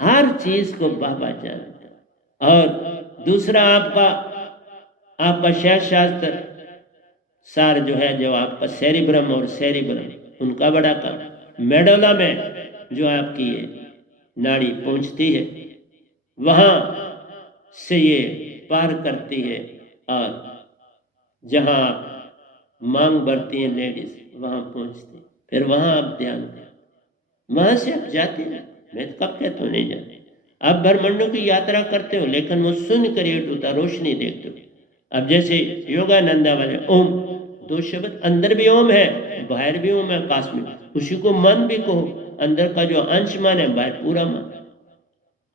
हर चीज को बाबा जानता है। और दूसरा आपका शास्त्र सार जो है, जो आपका सेरिब्रम और सेरिब्रम, उनका बड़ा काम। मेडोला में जो आपकी ये नाड़ी पहुंचती है वहां से ये पार करती है, और जहां आप मांग भरती हैं लेडीज वहां पहुंचती, फिर वहां आप ध्यान दें, वहां से आप जाते हैं। मैं तो कब कहता हूँ नहीं जाते, आप ब्रह्मांडों की यात्रा करते हो, लेकिन वो सुन कर ये टूटा रोशनी देखते हो। अब जैसे योगानंदा वाले ओम दो शब्द, अंदर भी ओम है, बाहर भी ओम है आकाश में, उसी को मन भी कहो। अंदर का जो अंश मन है, बाहर पूरा मन,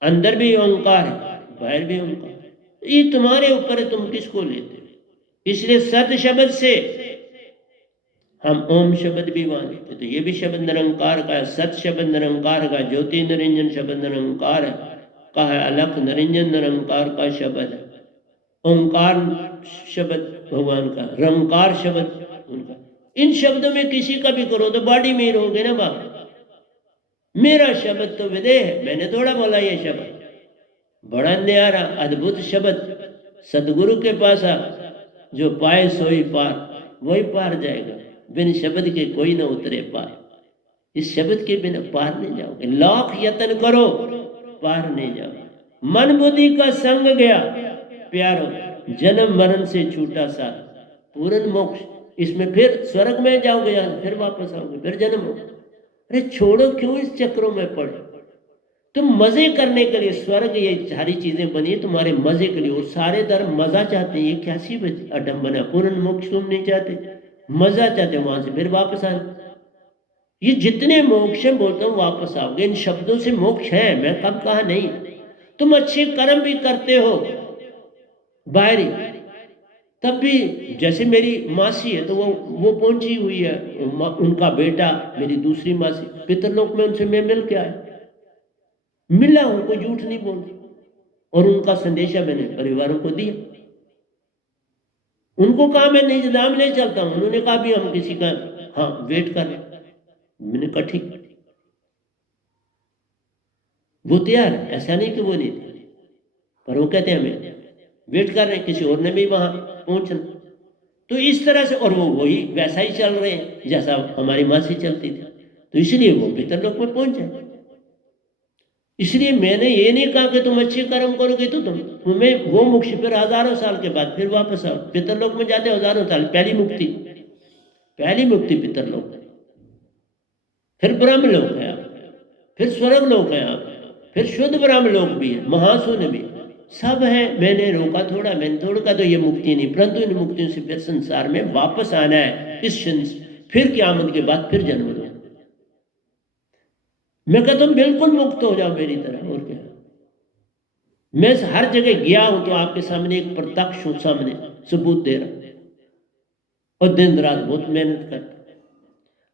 अंदर भी ओंकार है, बाहर भी ओंकार है। ये तुम्हारे ऊपर है, तुम किसको लेते हो। इसलिए सत शब्द से हम ओम शब्द भी मानते, तो ये भी शब्द निरंकार का है। सत शब्द निरंकार का, ज्योति निरंजन शब्द निरंकार है का है, अलख निरंजन निरंकार का शब्द है। ओंकार शब्द भगवान का, रंकार शब्द उनका। इन शब्दों में किसी का भी करो तो बॉडी में रहोगे ना बाप। मेरा शब्द तो विदेह है, मैंने थोड़ा बोला ये शब्द, बड़ा न्यारा अद्भुत शब्द। सदगुरु के पास आ, जो पाए सोई पार, वही पार जाएगा। बिन शब्द के कोई ना उतरे पार। इस शब्द के बिना पार नहीं जाओगे, लाख यत्न करो पार नहीं जाओगे। मन बुद्धि का संग गया प्यारो, जन्म मरण से छूटा सा पूर्ण मोक्ष। इसमें फिर स्वर्ग में जाओगे, फिर वापस आओगे, फिर जन्म हो। अरे छोड़ो, क्यों इस चक्रों में पड़े। तुम मजे करने के लिए, स्वर्ग ये सारी चीजें बनी तुम्हारे मजे के लिए, और सारे धर्म मजा चाहते हैं। ये कैसी अडम्बना, पूर्ण मोक्ष तुम नहीं चाहते, मजा चाहते, वहां से फिर वापस आना। ये जितने मोक्ष है बोलता हूँ वापस आओगे, इन शब्दों से मोक्ष है, मैं कब कहा नहीं। तुम अच्छे कर्म भी करते हो बाहरी, तब भी जैसे मेरी मासी है तो वो पहुंची हुई है, उनका बेटा मेरी दूसरी मासी पितरलोक में, उनसे मैं मिल के आया, मिला हूं, कोई झूठ नहीं बोल। और उनका संदेशा मैंने परिवारों को दिया। उनको कहा मैं नहीं नाम ले चलता हूं, उन्होंने कहा भी हम किसी का हाँ वेट कर, मैंने कहा ठीक। वो तैयार है, ऐसा नहीं कि वो नहीं थे, पर वो कहते हैं हमें वेट कर रहे हैं, किसी और ने भी वहां पहुंचना। तो इस तरह से, और वो वही वैसा ही चल रहे हैं जैसा हमारी मासी चलती थी, तो इसलिए वो पितरलोक में पहुंच जाए। इसलिए मैंने ये नहीं कहा कि तुम अच्छे कर्म करोगे तो तुम्हें वो मोक्ष फिर हजारों साल के बाद फिर वापस आओ। पितरलोक में जाते हजारों साल, पहली मुक्ति पितरलोक, फिर ब्रह्मलोक है आप, फिर स्वर्ग लोक है आप, फिर शुद्ध ब्रह्मलोक भी है, महाशून्य भी, सब है। मैंने रोका थोड़ा, मैंने थोड़ा तो ये मुक्ति नहीं, परंतु इन मुक्तियों से फिर संसार में वापस आना है। फिर क़यामत के बाद फिर जन्म लो। मैं कहता हूं बिल्कुल मुक्त हो जाओ मेरी तरह, और क्या। मैं हर जगह गया हूं तो आपके सामने एक प्रत्यक्ष हूं, सामने सबूत दे रहा हूं, और दिन रात बहुत मेहनत करता।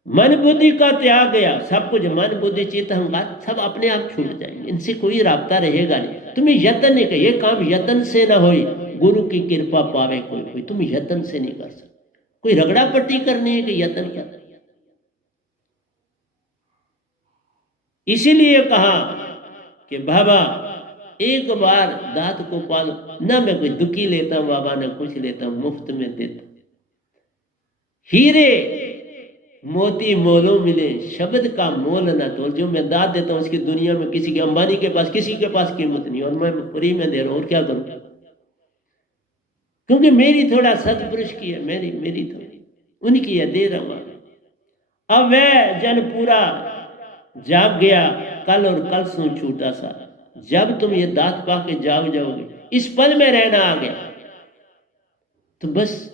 मन बुद्धि का त्याग गया, सब कुछ मन बुद्धि चित्त अहंकार सब अपने आप छूट जाएंगे, इनसे कोई राब्ता रहेगा नहीं। तुम्हें यत्न नहीं कर, ये काम यत्न से ना हो, गुरु की कृपा पावे कोई, तुम यत्न से नहीं कर सकते। कोई रगड़ा पट्टी करनी है कि यत्न क्या। इसीलिए कहा कि बाबा एक बार दात को पालो ना, मैं कोई दुखी लेता हूं बाबा, ना कुछ लेता हूं, मुफ्त में देता। हीरे मोती मोलों मिले, शब्द का मोल ना तोल। जो मैं दात देता हूं उसकी दुनिया में किसी के, अंबानी के पास किसी के पास कीमत नहीं, और मैं फ्री में दे रहा हूं, और क्या करूं। क्योंकि मेरी थोड़ा सतपुरुष की है, मेरी थोड़ी उनकी है, दे रहा हूं। अब वह जन पूरा जाग गया, कल और कल सो छूटा सा। जब तुम ये दात पा के जाओगे, इस पल में रहना आ गया, तो बस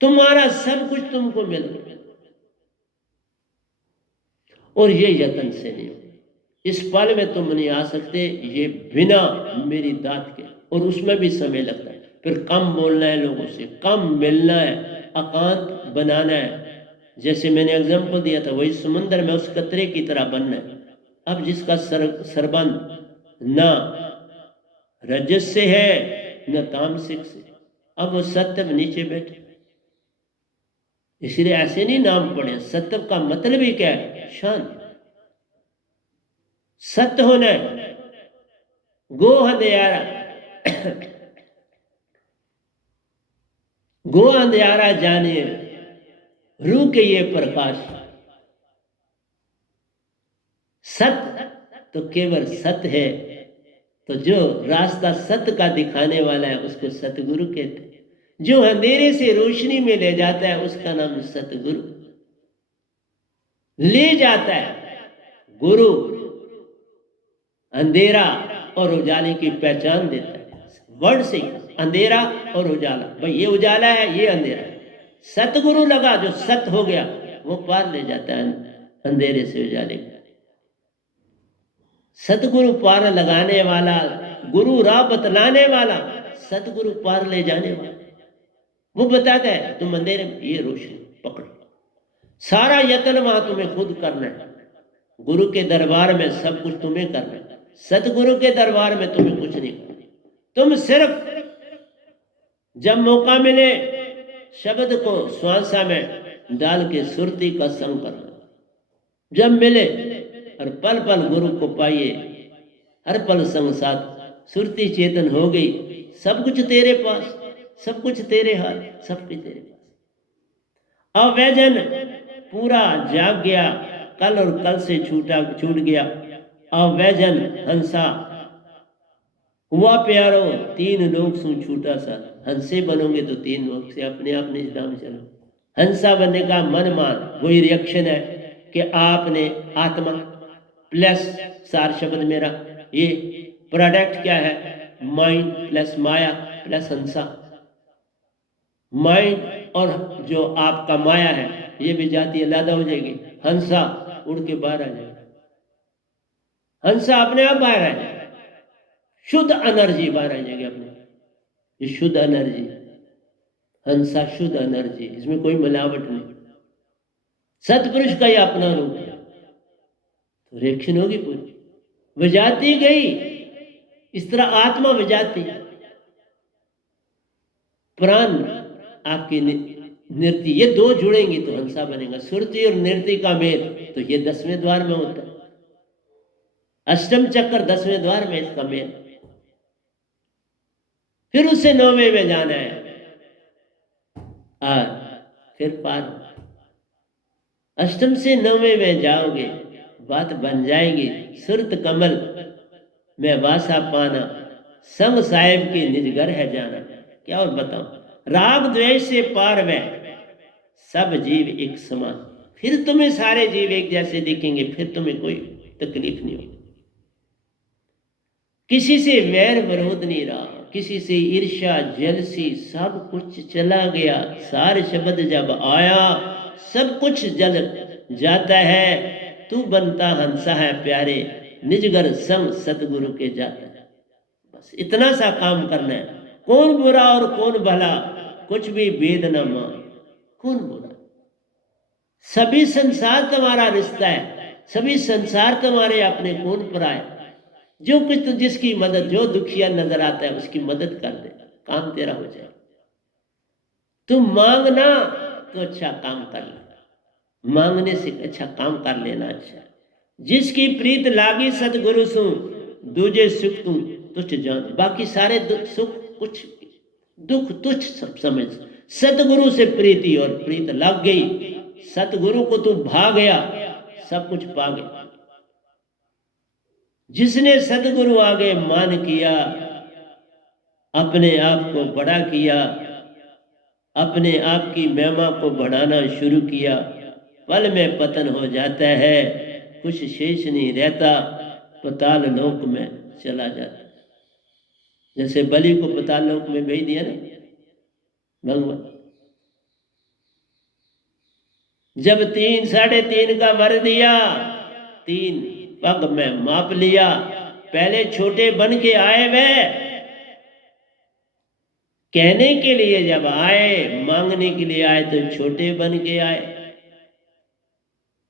तुम्हारा सब कुछ तुमको मिल गया। और ये यत्न से नहीं, इस पल में तुम नहीं आ सकते, ये बिना मेरी दात के। और उसमें भी समय लगता है, फिर कम बोलना है लोगों से, कम मिलना है, एकांत बनाना है। जैसे मैंने एग्जाम्पल दिया था, वही समुद्र में उस कतरे की तरह बनना है। अब जिसका सरबंध न रजस से है न तामसिक से, अब वो सत्व नीचे बैठे। इसलिए ऐसे नहीं नाम पड़े। सत्व का मतलब ही क्या है? शांति, सत्य होना है। गो अंधियारा गो अंधियारा जाने, रू के ये प्रकाश। सत्य तो केवल सत्य है, तो जो रास्ता सत्य का दिखाने वाला है उसको सतगुरु कहते हैं। जो अंधेरे से रोशनी में ले जाता है उसका नाम सतगुरु। ले जाता है गुरु, अंधेरा और उजाले की पहचान देता है। वर्ड से अंधेरा और उजाला, भाई ये उजाला है, ये अंधेरा है। सतगुरु लगा, जो सत हो गया, वो पार ले जाता है अंधेरे से उजाले को। सतगुरु पार लगाने वाला, गुरु राह बतलाने वाला, सतगुरु पार ले जाने वाला, वो बताता है तुम अंधेरे में, ये रोशनी पकड़ो। सारा यत्न वहां तुम्हें खुद करना है। गुरु के दरबार में सब कुछ तुम्हें करना है, सतगुरु के दरबार में तुम्हें कुछ नहीं करना। तुम सिर्फ जब मौका मिले शब्द को श्वासा में डाल के सुरती का संग करना, जब मिले और पल पल गुरु को पाइए, हर पल संग साथ, सुरती चेतन हो गई, सब कुछ तेरे पास, सब कुछ तेरे हाथ, सब कुछ तेरे पास। अवैजन पूरा जाग गया, कल और कल से छूट गया। अवैजन हंसा हुआ प्यारो, तीन लोग सु छूटा सा। हंसे बनोगे तो तीन लोग से अपने आप निजधाम चलो। हंसा बनने का मन मान, वही रिएक्शन है कि आपने आत्मा प्लस सार शब्द मेरा, ये प्रोडक्ट क्या है, माइंड प्लस माया प्लस हंसा। माइंड और जो आपका माया है, ये भी जाती अलग हो जाएगी। हंसा उड़ के बाहर आ जाएगा, हंसा अपने आप बाहर आ जाएगा, शुद्ध एनर्जी बाहर आ जाएगी अपने। ये शुद्ध एनर्जी, हंसा शुद्ध एनर्जी, इसमें कोई मिलावट नहीं। सतपुरुष का ही अपना रूप है, तो रिएक्शन होगी पूरी, विजाती गई। इस तरह आत्मा विजाती, प्राण आपकी नृत्य, ये दो जुड़ेंगी तो हंसा बनेगा। सुरती और नृत्य का मेल तो ये 10वें द्वार में होता है। अष्टम चक्र 10वें द्वार में इसका मेल, फिर उसे 9वें में जाना है और फिर पार। अष्टम से 9वें में जाओगे, बात बन जाएगी। सुरत कमल में वासा पाना, संग साहिब की निज घर है जाना। क्या और बताऊं, राग द्वेष से पार में सब जीव एक समान। फिर तुम्हें सारे जीव एक जैसे दिखेंगे, फिर तुम्हें कोई तकलीफ नहीं होगी। किसी से वैर विरोध नहीं रहा, किसी से ईर्ष्या जलसी, सब कुछ चला गया। सार शब्द जब आया, सब कुछ जल जाता है। तू बनता हंसा है प्यारे, निजगर संग सतगुरु के जाता है। बस इतना सा काम करना है। कौन बुरा और कौन भला, कुछ भी भेद न मान। कौन बुरा, सभी संसार तुम्हारा रिश्ता है, सभी संसार तुम्हारे अपने। कौन पराए, जो कुछ तो जिसकी मदद, जो दुखिया नजर आता है उसकी मदद कर दे, काम तेरा हो जाए। तुम मांगना तो अच्छा काम कर ले, मांगने से अच्छा काम कर लेना अच्छा। जिसकी प्रीत लागी सतगुरु सु, दूजे सुख तू तुझ जान। बाकी सारे सुख कुछ, दुख तुझ सब समझ। सतगुरु से प्रीति और प्रीत लग गई, सतगुरु को तू भा गया, सब कुछ पा गया। जिसने सतगुरु आगे मान किया, अपने आप को बड़ा किया, अपने आप की महिमा को बढ़ाना शुरू किया, पल में पतन हो जाता है, कुछ शेष नहीं रहता, पताल लोक में चला जाता। जैसे बलि को पताल लोक में भेज दिया ना भगवान, जब 3 साढ़े 3 का वर दिया, 3 पग में माप लिया। पहले छोटे बन के आए वे, कहने के लिए जब आए, मांगने के लिए आए तो छोटे बन के आए,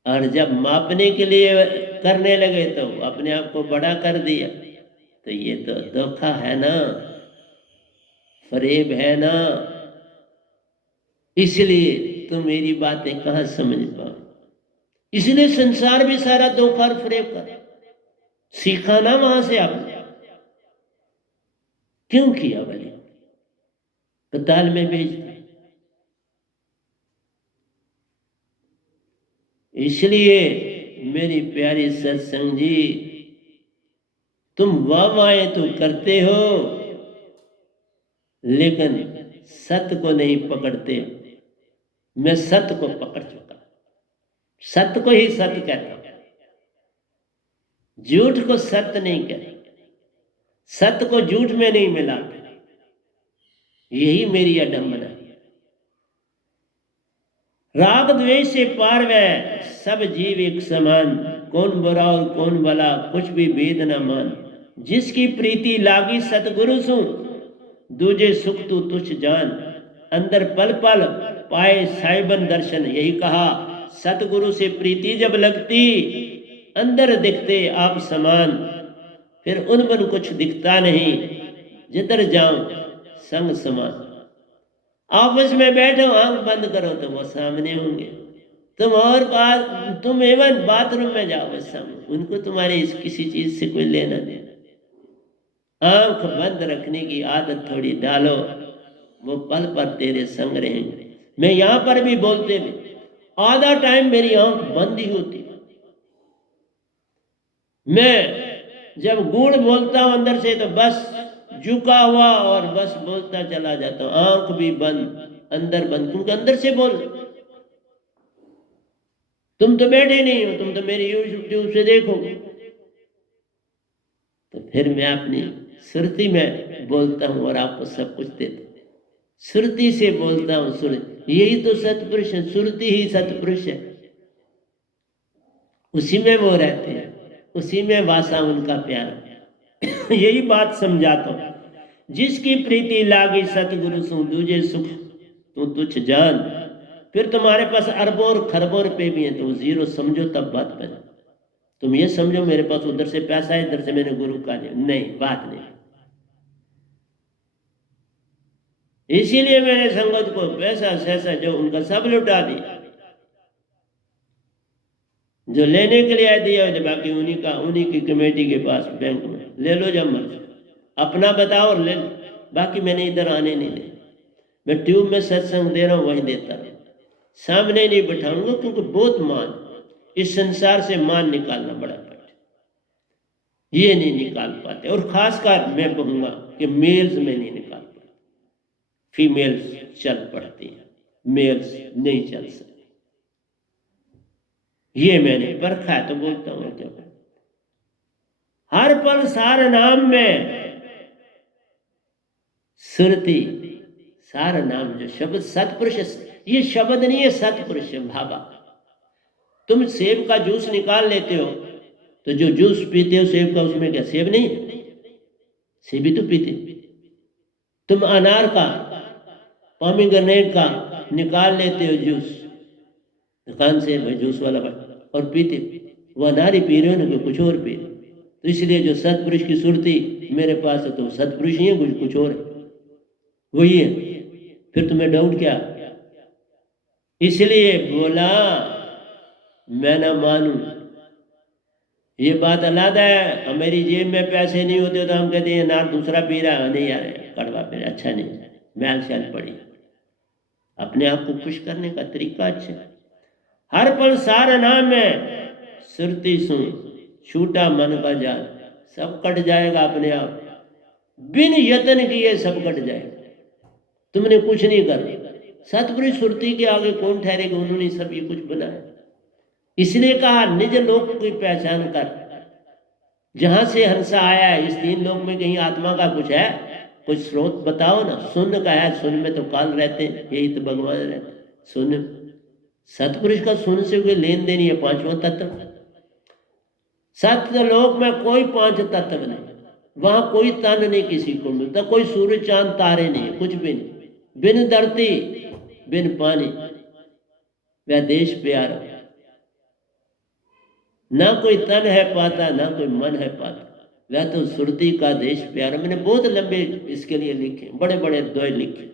और जब मापने के लिए करने लगे तो अपने आप को बड़ा कर दिया। तो ये तो धोखा है ना, फरेब है ना। इसलिए तुम मेरी बातें कहां समझ पाओ। इसलिए संसार भी सारा धोखा और फरेब कर सीखा ना वहां से। आपने क्यों किया बलि, पताल में भेज दिया। इसलिए मेरी प्यारी सत्संग जी, तुम वाह तो करते हो, लेकिन सत्य को नहीं पकड़ते। मैं सत्य को पकड़ चुका, सत्य को ही सत्य कहता हूं, झूठ को सत्य नहीं कहता, सत्य को झूठ में नहीं मिलाते। यही मेरी अडम्बना है। राग द्वेष से पार वह सब जीव एक समान, कौन बुरा और कौन भला कुछ भी भेद न मान। जिसकी प्रीति लागी सतगुरु सु, दूजे सुख तू तुझ जान। अंदर पल पल पाए साइबन दर्शन, यही कहा सतगुरु से प्रीति जब लगती, अंदर दिखते आप समान। फिर उन बन कुछ दिखता नहीं, जिधर जाऊं संग समान। ऑफिस में बैठो आंख बंद करो तो वो सामने होंगे। तुम एवन बाथरूम में जाओ वो सामने, उनको तुम्हारे इस किसी चीज से कोई लेना देना। आंख बंद रखने की आदत थोड़ी डालो, वो पल पर तेरे संग रहेंगे। मैं यहां पर भी बोलते हुए आधा टाइम मेरी आंख बंद ही होती। मैं जब गुण बोलता हूं अंदर से तो बस झुका हुआ और बस बोलता चला जाता हूं, आंख भी बंद अंदर बंद, क्योंकि अंदर से बोल। तुम तो बैठे नहीं हो, तुम तो मेरी यूट्यूब से देखो। तो फिर मैं अपनी सुरती में बोलता हूं और आपको सब कुछ देता हूं। सुरती से बोलता हूं, सुरती यही तो सतपुरुष है, सुरती ही सतपुरुष है। उसी में वो रहते हैं, उसी में वासा उनका प्यार। यही बात समझाता हूं। जिसकी प्रीति लागी सतगुरु सु, दूजे सुख तू तुझ जान। फिर तुम्हारे पास अरबों और खरबों रुपए भी हैं तो जीरो समझो तब बात बने। तुम ये समझो मेरे पास उधर से पैसा है, इधर से मैंने गुरु का नहीं, बात नहीं। इसीलिए मैंने संगत को पैसा सैसा जो उनका सब लुटा दिया, जो लेने के लिए आए दिया, बाकी उन्हीं की कमेटी के पास बैंक में ले लो जब मर्जी, अपना बताओ और ले लो। बाकी मैंने इधर आने नहीं दे। मैं ट्यूब में सत्संग दे रहा हूं वहीं देता रहा, सामने नहीं बैठाऊंगा, क्योंकि बहुत मान इस संसार से मान निकालना बड़ा पड़ता, ये नहीं निकाल पाते। और खासकर मैं कहूंगा कि मेल्स में नहीं निकाल पाते, फीमेल्स चल पड़ती हैं, मेल्स नहीं चल सकते। ये मैंने परखा है तो बोलता हूं। क्या हर पल सार नाम में सुरती, सार नाम जो शब्द सतपुरुष, ये शब्द नहीं है, सतपुरुष है भाबा। तुम सेब का जूस निकाल लेते हो तो जो जूस पीते हो सेब का, उसमें क्या सेब नहीं है? सेब ही तो पीते। तुम अनार का, पोमीग्रेनेट का निकाल लेते हो जूस दुकान से, भाई जूस वाला भाई, और पीते, वो अनार ही पी रहे हो ना, कुछ और पी रहे। तो इसलिए जो सतपुरुष की सुरती मेरे पास है तो सतपुरुष ही है, कुछ और है, वही है। फिर तुम्हें डाउट क्या? इसलिए बोला मैं ना मानू, ये बात अलग है। मेरी जेब में पैसे नहीं होते तो हम कहते हैं ना दूसरा पी रहा है, नहीं यार कड़वा पी रहा, अच्छा नहीं, मैल शैल पड़ी। अपने आप को खुश करने का तरीका अच्छा। हर पल सार नाम में सुरती सुन, छूटा मन का जाल। सब कट जाएगा अपने आप, बिन यत्न किए सब कट जाएगा, तुमने कुछ नहीं करना। सतपुरुष सुरती के आगे कौन ठहरेगा? उन्होंने सब ये कुछ बनाया। इसलिए कहा निज लोक की पहचान कर, जहां से हंसा आया है। इस तीन लोक में कहीं आत्मा का कुछ है? कुछ स्रोत बताओ ना। सुन का है, सुन में तो काल रहते हैं, यही तो भगवान रहते। सुन, सतपुरुष का सुन से कोई लेन देन है। पांचवा तत्व, सत्य लोक में कोई पांच तत्व नहीं, वहां कोई तन नहीं किसी को मिलता, कोई सूर्य चांद तारे नहीं, कुछ भी नहीं। बिन धरती बिन पानी वह देश प्यारा, ना कोई तन है पाता ना कोई मन है पाता, वह तो सुरती का देश प्यारा। मैंने बहुत लंबे इसके लिए लिखे, बड़े बड़े द्वय लिखे।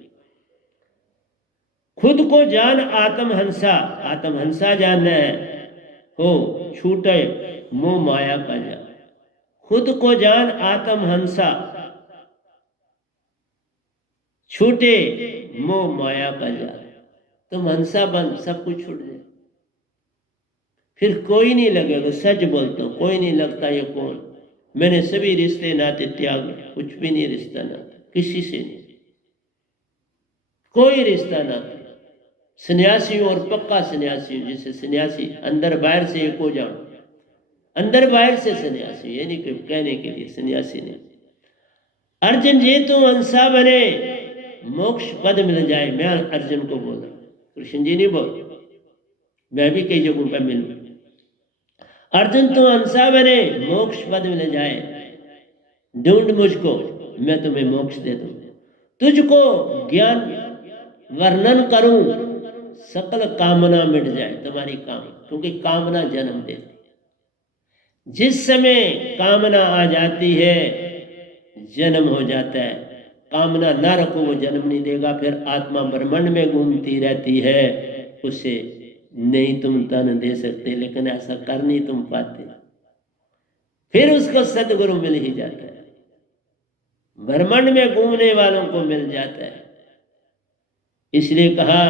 खुद को जान आत्महंसा, आत्महंसा जानना है हो, छूटे मोह माया का जान। खुद को जान आत्महंसा, छूटे मोह माया का जाल। तुम हंसा बन, सब कुछ छूट जाए, फिर कोई नहीं लगेगा। सच बोलता हूं, कोई नहीं लगता ये कौन। मैंने सभी रिश्ते नाते त्याग, कुछ भी नहीं रिश्ता नाता किसी से नहीं, कोई रिश्ता नाता। सन्यासी और पक्का सन्यासी, जिसे सन्यासी अंदर बाहर से एक हो जाओ, अंदर बाहर से सन्यासी, ये नहीं कहने के लिए सन्यासी नहीं। अर्जुन जी तुम हंसा बने, मोक्ष पद मिल जाए। मैं अर्जुन को बोल रहा हूं, कृष्ण जी नहीं बोल, मैं भी कई जगहों पर मिलूं। अर्जुन तू हंसा बने, मोक्ष पद मिल जाए, ढूंढ मुझको, मैं तुम्हें मोक्ष दे दूं। तुझको ज्ञान वर्णन करूं, सकल कामना मिट जाए, तुम्हारी काम, क्योंकि कामना जन्म देती। जिस समय कामना आ जाती है जन्म हो जाता है। कामना ना रखो वो जन्म नहीं देगा, फिर आत्मा ब्रह्मांड में घूमती रहती है। उसे नहीं तुम तन दे सकते, लेकिन ऐसा कर नहीं तुम पाते, फिर उसको सदगुरु मिल ही जाता है। ब्रह्मांड में घूमने वालों को मिल जाता है। इसलिए कहा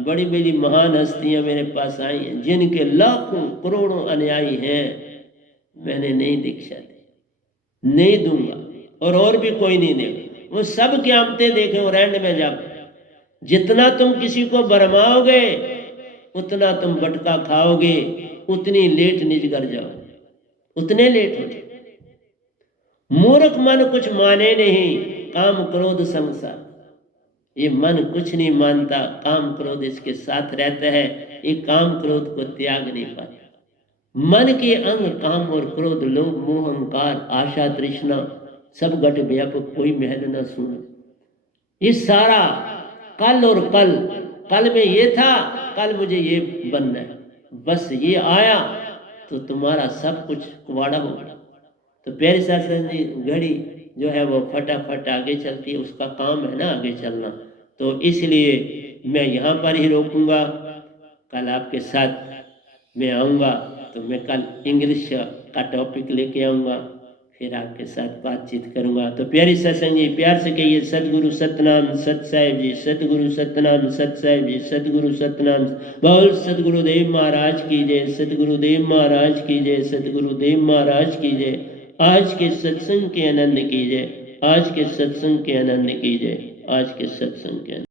बड़ी बड़ी महान हस्तियां मेरे पास आई हैं, जिनके लाखों करोड़ों अनुयायी हैं, मैंने नहीं दीक्षा दी, नहीं दूंगा, और भी कोई नहीं देगा। वो सब क़यामतें देखे और एंड में जब जितना तुम किसी को भरमाओगे उतना तुम बटका खाओगे, उतनी लेट निज कर जाओगे, उतने लेट हो जाओगे। मूर्ख मन कुछ माने नहीं, काम क्रोध संसार, ये मन कुछ नहीं मानता, काम क्रोध इसके साथ रहता है, ये काम क्रोध को त्याग नहीं पाता। मन के अंग काम और क्रोध, लोभ मोह अहंकार आशा तृष्णा सब घट व्यापक, कोई महल न सुन। ये सारा कल और कल में ये था, कल मुझे ये बनना है, बस ये आया तो तुम्हारा सब कुछ कुवाड़ा हो गया। तो प्यारे शास्त्र जी घड़ी जो है वो फटाफट आगे चलती है, उसका काम है ना आगे चलना। तो इसलिए मैं यहाँ पर ही रोकूंगा, कल आपके साथ मैं आऊँगा तो मैं कल इंग्लिश का टॉपिक लेके आऊँगा, फिर आपके साथ बातचीत करूँगा। तो प्यारी सत्संग जी प्यार से कहिए सतगुरु सतनाम सत साहिब जी, सतगुरु सतनाम सत साहिब जी, सतगुरु सतनाम। बोल सतगुरुदेव महाराज की जय, सतगुरुदेव महाराज की जय, सतगुरुदेव महाराज की जय। आज के सत्संग के आनंद की जय, आज के सत्संग के आनंद की जय, आज के सत्संग के आनंद।